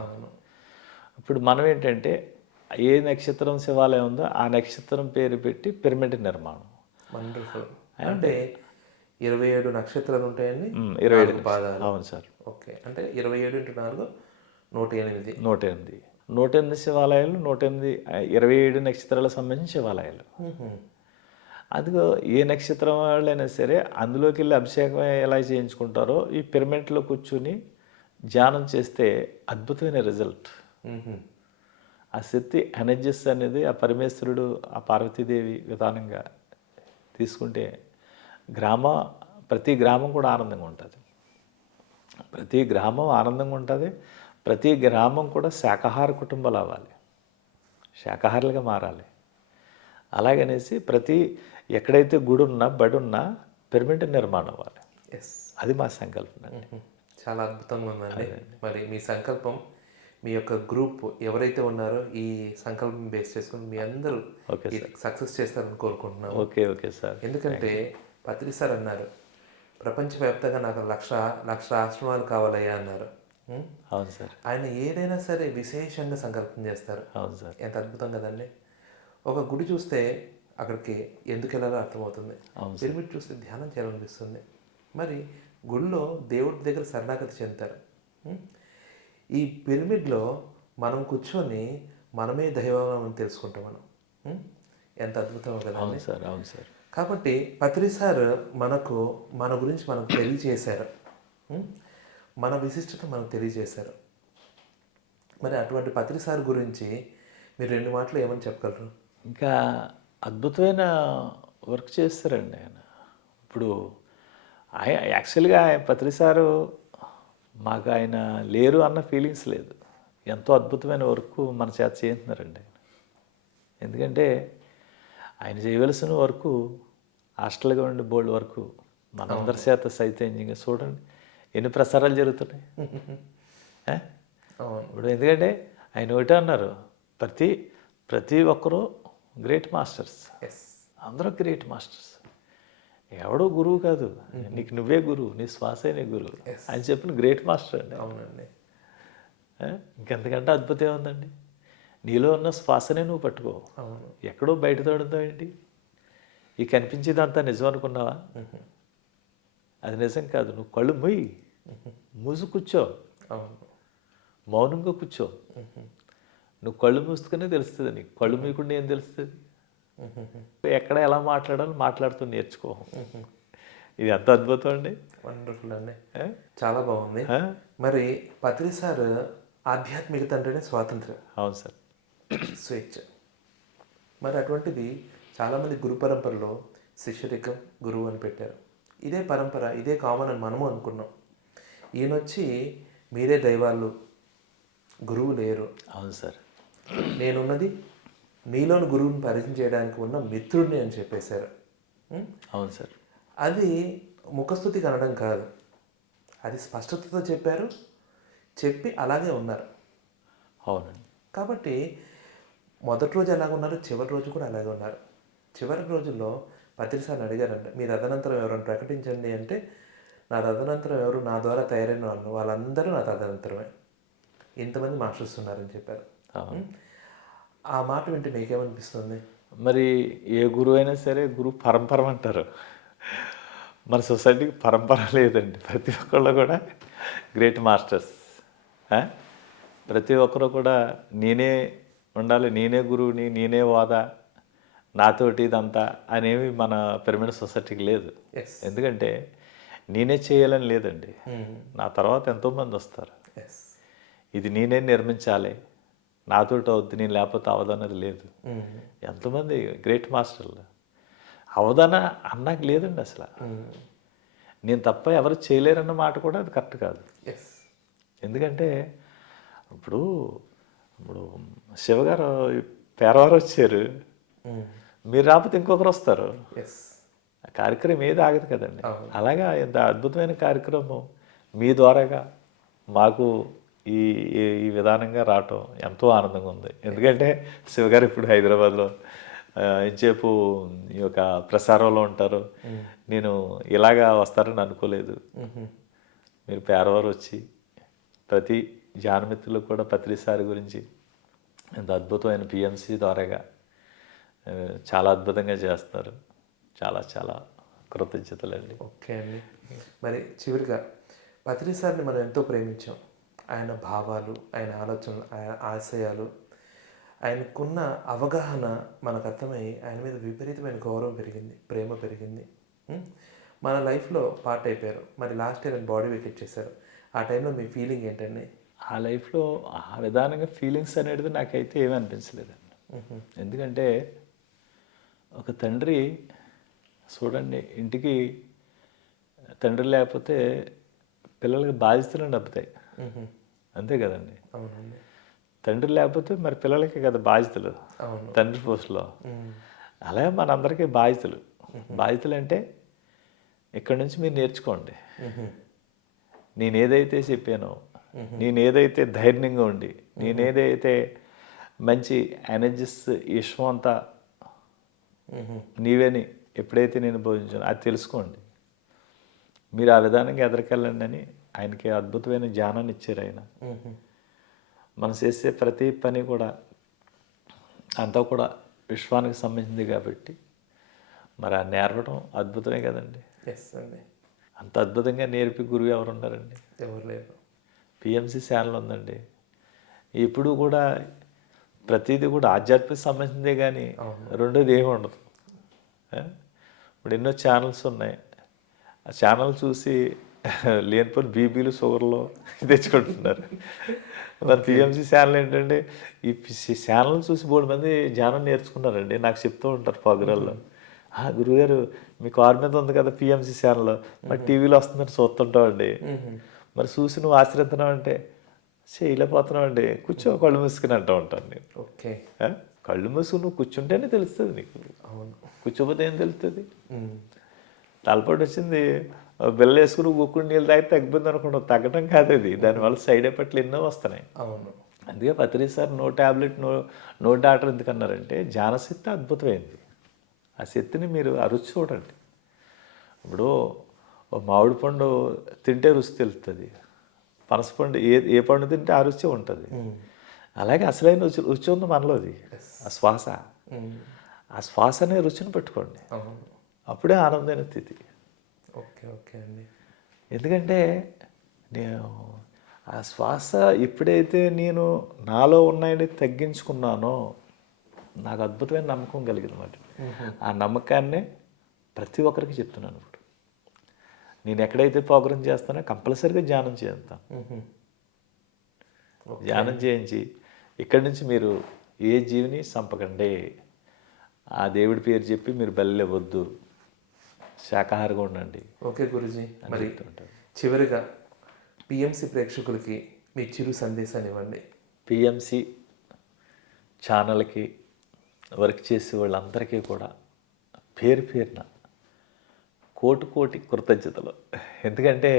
ఇప్పుడు మనం ఏంటంటే ఏ నక్షత్రం శివాలయం ఉందో ఆ నక్షత్రం పేరు పెట్టి పిరమిడ్ నిర్మాణం. వండర్ఫుల్. అంటే 27 నక్షత్రాలు ఉంటాయండి, 27 పాదాలు. అవును సార్. ఓకే. అంటే 27 × 4 108. 108 శివాలయాలు, 27 నక్షత్రాలకు సంబంధించిన శివాలయాలు. అదిగో ఏ నక్షత్రం వాళ్ళైనా సరే అందులోకి వెళ్ళి అభిషేకం ఎలా చేయించుకుంటారో ఈ పిరమిడ్లో కూర్చుని ధ్యానం చేస్తే అద్భుతమైన రిజల్ట్. ఆ శక్తి ఎనర్జీస్ అనేది ఆ పరమేశ్వరుడు, ఆ పార్వతీదేవి విధానంగా తీసుకుంటే ప్రతి గ్రామం కూడా ఆనందంగా ఉంటుంది. ప్రతి గ్రామం ఆనందంగా ఉంటుంది. ప్రతి గ్రామం కూడా శాకాహార కుటుంబాలు అవ్వాలి, శాకాహారులుగా మారాలి. అలాగనేసి ఎక్కడైతే గుడి ఉన్నా బడి ఉన్నా పిరమిడ్ నిర్మాణం అవ్వాలి. అది మా సంకల్పం అండి. చాలా అద్భుతంగా ఉందండి. మరి మీ సంకల్పం, మీ యొక్క గ్రూప్ ఎవరైతే ఉన్నారో ఈ సంకల్పం బేస్ చేసుకుని మీ అందరూ సక్సెస్ చేస్తారని కోరుకుంటున్నాను. Okay sir. ఎందుకంటే పత్రి సార్ అన్నారు, ప్రపంచవ్యాప్తంగా నాకు లక్ష ఆశ్రమాలు కావాలయ్యా అన్నారు. అవును సార్. ఆయన ఏదైనా సరే విశేషంగా సంకల్పం చేస్తారు. అవును సార్. ఎంత అద్భుతం కదండి. ఒక గుడి చూస్తే అక్కడికి ఎందుకు వెళ్ళాలో అర్థమవుతుంది, పిరమిడ్ చూస్తే ధ్యానం చేయాలనిపిస్తుంది. మరి గుడిలో దేవుడి దగ్గర శరణాగతి చెందుతారు. ఈ పిరమిడ్లో మనం కూర్చొని మనమే దైవం అని తెలుసుకుంటాం. మనం ఎంత అద్భుతం కదండి. అవును సార్, అవును సార్. కాబట్టి పత్రి సార్ మనకు మన గురించి మనకు తెలియజేశారు. ఉం? మన విశిష్టత మనకు తెలియజేశారు. మరి అటువంటి పత్రి సార్ గురించి మీరు 2 మాటలు ఏమని చెప్పగలరు? ఇంకా అద్భుతమైన వర్క్ చేస్తారండి ఆయన. ఇప్పుడు యాక్చువల్గా పత్రి సారు మాకు ఆయన లేరు అన్న ఫీలింగ్స్ లేదు. ఎంతో అద్భుతమైన వర్క్ మన చేత చేస్తున్నారండి ఆయన. ఎందుకంటే ఆయన చేయవలసిన వర్క్ హాస్టల్గా ఉండి బోల్డ్ వరకు మనందరి చేత సైతన్యంగా చూడండి ఎన్ని ప్రసారాలు జరుగుతున్నాయి. ఏ? అవును. ఇప్పుడు ఎందుకంటే ఆయన ఒకటే అన్నారు, ప్రతి ఒక్కరూ గ్రేట్ మాస్టర్స్, ఎస్. అందరూ గ్రేట్ మాస్టర్స్. ఎవడో గురువు కాదు, నీకు నువ్వే గురువు, నీ శ్వాసే నీ గురువు అని చెప్పిన గ్రేట్ మాస్టర్ అండి. అవునండి. ఇంకెంతకంటే అద్భుతం ఏముందండి? నీలో ఉన్న శ్వాసనే నువ్వు పట్టుకో, అవును. ఎక్కడో బయట తోడుతావు ఏంటి? ఈ కనిపించేదంతా నిజం అనుకున్నావా? అది నిజం కాదు. నువ్వు కళ్ళు మూసి కూర్చో, అవును. మౌనంగా కూర్చో. నువ్వు కళ్ళు మూసుకునే తెలుస్తుంది నీకు, కళ్ళు మూయకుండా ఏం తెలుస్తుంది? ఎక్కడ ఎలా మాట్లాడాలో మాట్లాడుతూ నేర్చుకో. ఇది ఎంత అద్భుతం అండి. వండర్ఫుల్ అండి. చాలా బాగుంది. మరి పత్రి సార్ ఆధ్యాత్మికత అంటేనే స్వాతంత్ర్యం, అవును సార్, స్వేచ్ఛ. మరి అటువంటిది చాలామంది గురు పరంపరలో శిష్యరికం గురువు అని పెట్టారు. ఇదే పరంపర, ఇదే కామన్ అని మనము అనుకున్నాం. ఈయనొచ్చి మీరే దైవాలు, గురువు లేరు, అవును సార్, నేనున్నది నీలోని గురువుని పరిచయం చేయడానికి ఉన్న మిత్రుడిని అని చెప్పేశారు. అవును సార్. అది ముఖస్థుతి కనడం కాదు, అది స్పష్టతతో చెప్పారు, చెప్పి అలాగే ఉన్నారు. అవునండి. కాబట్టి మొదటి రోజు ఎలాగ ఉన్నారు, చివరి రోజు కూడా అలాగే ఉన్నారు. చివరి రోజుల్లో పత్రిసార్ని అడిగారంట, మీ తదనంతరం ఎవరైనా ప్రకటించండి అంటే, నా తదనంతరం ఎవరు, నా ద్వారా తయారైన వాళ్ళు వాళ్ళందరూ నా తదనంతరమే, ఇంతమంది మాస్టర్స్ ఉన్నారని చెప్పారు. ఆ మాట వింటే మీకేమనిపిస్తుంది? మరి ఏ గురువు అయినా సరే గురువు పరంపర అంటారు. మన సొసైటీకి పరంపర లేదండి. ప్రతి ఒక్కళ్ళు కూడా గ్రేట్ మాస్టర్స్. ప్రతి ఒక్కరు కూడా నేనే ఉండాలి, నేనే గురువుని, నేనే హోదా, నాతోటి ఇదంతా అనేవి మన పిరమిడ్ సొసైటీకి లేదు. ఎందుకంటే నేనే చేయాలని లేదండి, నా తర్వాత ఎంతోమంది వస్తారు. ఇది నేనే నిర్మించాలి, నాతోటి అవుద్ది, నేను లేకపోతే అవదన్నది లేదు. ఎంతోమంది గ్రేట్ మాస్టర్లు అవదాన అన్నాక లేదండి అసలు. నేను తప్ప ఎవరు చేయలేరన్న మాట కూడా అది కరెక్ట్ కాదు. ఎందుకంటే ఇప్పుడు శివగారు పేరవారు వచ్చారు, మీరు రాకపోతే ఇంకొకరు వస్తారు. ఆ కార్యక్రమం ఏది ఆగదు కదండి. అలాగా ఇంత అద్భుతమైన కార్యక్రమం మీ ద్వారాగా మాకు ఈ ఈ విధానంగా రావటం ఎంతో ఆనందంగా ఉంది. ఎందుకంటే శివగారు ఇప్పుడు హైదరాబాద్లో ఇంచేపు ఈ యొక్క ప్రసారంలో ఉంటారు. నేను ఇలాగా వస్తారని అనుకోలేదు. మీరు పేరవారు వచ్చి ప్రతి జానమిత్రులు కూడా పత్రిసారి గురించి ఇంత అద్భుతమైన పిఎంసి ద్వారాగా చాలా అద్భుతంగా చేస్తారు. చాలా చాలా కృతజ్ఞతలండి. ఓకే అండి. మరి చివరిగా పత్రిసారిని మనం ఎంతో ప్రేమించాం. ఆయన భావాలు, ఆయన ఆలోచనలు, ఆయన ఆశయాలు, ఆయనకున్న అవగాహన మనకు అర్థమై ఆయన మీద విపరీతమైన గౌరవం పెరిగింది, ప్రేమ పెరిగింది. మన లైఫ్లో పార్ట్ అయిపోయారు. మరి లాస్ట్ ఇయర్ బాడీ వెయిట్ ఇచ్చేసారు. ఆ టైంలో మీ ఫీలింగ్ ఏంటండి? ఆ లైఫ్లో ఆ విధానంగా ఫీలింగ్స్ అనేది నాకైతే ఏమీ అనిపించలేదండి. ఎందుకంటే ఒక తండ్రి చూడండి, ఇంటికి తండ్రి లేకపోతే పిల్లలకి బాధ్యతలు డబ్బుతాయి, అంతే కదండి. అవునండి. తండ్రి లేకపోతే మరి పిల్లలకి కదా బాధ్యతలు, తండ్రి పోస్టులో. అలాగే మనందరికీ బాధ్యతలు అంటే ఇక్కడ నుంచి మీరు నేర్చుకోండి. నేనేదైతే చెప్పానో, నేనేదైతే ధైర్యంగా ఉండి, నేనేదైతే మంచి ఎనర్జీస్ విశ్వం అంతా నీవేని ఎప్పుడైతే నేను బోధించానో అది తెలుసుకోండి. మీరు ఆ విధానంగా ఎదరికెళ్ళండి అని ఆయనకి అద్భుతమైన జ్ఞానాన్ని ఇచ్చారు ఆయన. మనం చేసే ప్రతి పని కూడా అంతా కూడా విశ్వానికి సంబంధించింది కాబట్టి మరి ఆ నేర్పడం అద్భుతమే కదండి. అంత అద్భుతంగా నేర్పి గురువు ఎవరు ఉన్నారండి? ఎవరు లేరు. పిఎంసి ఛానల్ ఉందండి. ఇప్పుడు కూడా ప్రతిదీ కూడా ఆధ్యాత్మిక సంబంధించిందే కానీ రెండోది ఏమి ఉండదు. ఇప్పుడు ఎన్నో ఛానల్స్ ఉన్నాయి, ఆ ఛానల్ చూసి లేనిపోయిన బీపీలు షుగర్లు తెచ్చుకుంటున్నారు. మరి పిఎంసి ఛానల్ ఏంటంటే ఈ ఛానల్ చూసి 3 మంది ధ్యానం నేర్చుకున్నారండి. నాకు చెప్తూ ఉంటారు ప్రోగ్రాంలో, గురుగారు మీ కారు మీద ఉంది కదా పిఎంసి ఛానల్, మరి టీవీలో వస్తుందని చూస్తుంటామండి. మరి చూసి నువ్వు ఆశ్రయిస్తున్నావు అంటే చేయలేకపోతున్నావు అండి, కూర్చో కళ్ళు మూసుకుని అంటూ ఉంటాను నేను. ఓకే, కళ్ళు మూసుకుని నువ్వు కూర్చుంటేనే తెలుస్తుంది నీకు, కూర్చోపోతే ఏం తెలుస్తుంది? తలపోటు వచ్చింది బిల్ల వేసుకుని కూకుని నీళ్ళు తాగి తగ్గిపోయింది అనుకుంటాం, తగ్గడం కాదు అది, దానివల్ల సైడ్ ఎఫెక్ట్లు ఎన్నో వస్తున్నాయి. అవును, అందుకే Patri sir no tablet no doctor ఎందుకన్నారంటే జ్ఞానశక్తి అద్భుతమైంది. ఆ శక్తిని మీరు ఆ రుచి చూడండి. ఇప్పుడు మామిడి పండు తింటే రుచి తెలుస్తుంది, పనసపండు ఏ పండు తింటే ఆ రుచి ఉంటుంది. అలాగే అసలైన రుచి ఉంది మనలోది, ఆ శ్వాస. ఆ శ్వాస అనే రుచిని పెట్టుకోండి, అప్పుడే ఆనందమైన స్థితి. ఓకే ఓకే అండి. ఎందుకంటే నేను ఆ శ్వాస ఎప్పుడైతే నేను నాలో ఉన్నాయని తగ్గించుకున్నానో నాకు అద్భుతమైన నమ్మకం కలిగింది అన్నమాట. ఆ నమ్మకాన్నే ప్రతి ఒక్కరికి చెప్తున్నాను. ఇప్పుడు నేను ఎక్కడైతే ప్రోగ్రాం చేస్తానో కంపల్సరీగా ధ్యానం చేస్తాను. ధ్యానం చేయించి ఇక్కడి నుంచి మీరు ఏ జీవిని చంపకండి, ఆ దేవుడి పేరు చెప్పి మీరు బలివ్వద్దు, శాకాహారిగా ఉండండి. ఓకే గురూజీ, మరి చివరిగా పిఎంసి ప్రేక్షకులకి మీ చిరు సందేశాన్ని ఇవ్వండి. పిఎంసి ఛానల్కి వర్క్ చేసే వాళ్ళందరికీ కూడా పేరు పేరున కోటి కృతజ్ఞతలు. ఎందుకంటే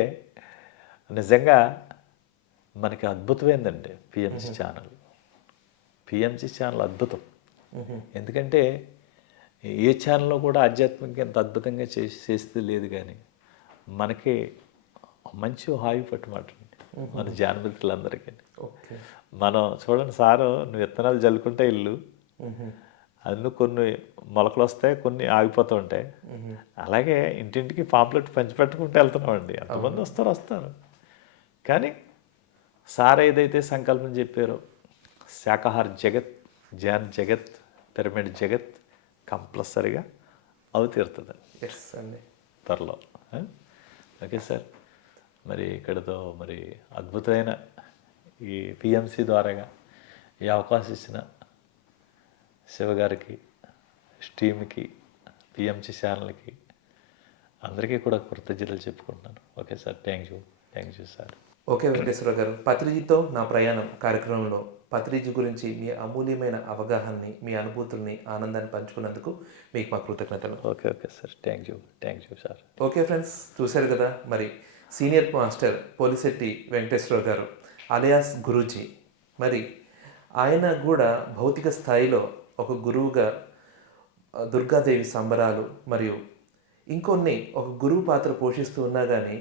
నిజంగా మనకి అద్భుతమైందండి పిఎంసి ఛానల్. పిఎంసి ఛానల్ అద్భుతం. ఎందుకంటే ఏ ఛానల్లో కూడా ఆధ్యాత్మికంగా ఎంత అద్భుతంగా చేస్తే లేదు, కానీ మనకి మంచి హాయి పట్టుమాట మన జానమిత్రులందరికీ. మనం చూడండి సారు, నువ్వు విత్తనాలు జల్లుకుంటే ఇల్లు, అందుకు కొన్ని మొలకలు వస్తాయి, కొన్ని ఆగిపోతూ ఉంటాయి. అలాగే ఇంటింటికి పాంప్లెట్ పంచిపెట్టుకుంటూ వెళ్తున్నామండి. ఎంతమంది వస్తారు. కానీ సార్ ఏదైతే సంకల్పం చెప్పారో శాకాహార జగత్, ధ్యాన్ జగత్, పిరమిడ్ జగత్ కంపల్సరిగా అవుతీరుతుందండి. ఎస్ అండి, త్వరలో. ఓకే సార్, మరి ఇక్కడతో మరి అద్భుతమైన ఈ పిఎంసి ద్వారాగా ఈ అవకాశం ఇచ్చిన శివగారికి, స్టీమ్కి, పిఎంసి ఛానల్కి అందరికీ కూడా కృతజ్ఞతలు చెప్పుకుంటున్నాను. Okay sir, thank you sir. Okay Venkateswara గారు, పత్రిజీతో నా ప్రయాణం కార్యక్రమంలో పత్రిజీ గురించి మీ అమూల్యమైన అవగాహనని, మీ అనుభూతుల్ని, ఆనందాన్ని పంచుకున్నందుకు మీకు మా కృతజ్ఞతలు. Okay sir, thank you sir. Okay friends, చూశారు కదా, మరి సీనియర్ మాస్టర్ పోలిశెట్టి వెంకటేశ్వర గారు అలియాస్ గురూజీ. మరి ఆయన కూడా భౌతిక స్థాయిలో ఒక గురువుగా దుర్గాదేవి సంబరాలు మరియు ఇంకొన్ని ఒక గురువు పాత్ర పోషిస్తూ ఉన్నా కానీ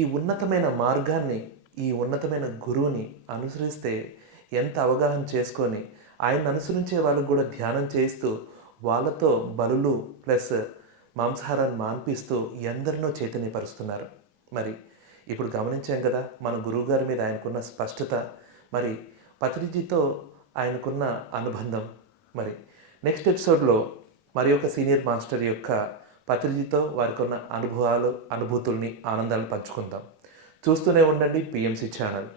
ఈ ఉన్నతమైన మార్గాన్ని, ఈ ఉన్నతమైన గురువుని అనుసరిస్తే ఎంత అవగాహన చేసుకొని ఆయన అనుసరించే వాళ్ళకు కూడా ధ్యానం చేయిస్తూ వాళ్ళతో బలులు ప్లస్ మాంసాహారాన్ని మాన్పిస్తూ ఎందరినో చైతన్యపరుస్తున్నారు. మరి ఇప్పుడు గమనించాం కదా మన గురువుగారి మీద ఆయనకున్న స్పష్టత, మరి పత్రిజీతో ఆయనకున్న అనుబంధం. మరి నెక్స్ట్ ఎపిసోడ్లో మరి ఒక సీనియర్ మాస్టర్ యొక్క పత్రిజీతో వారికి ఉన్న అనుభవాలు, అనుభూతుల్ని, ఆనందాలను పంచుకుందాం. చూస్తూనే ఉండండి పిఎంసి ఛానల్.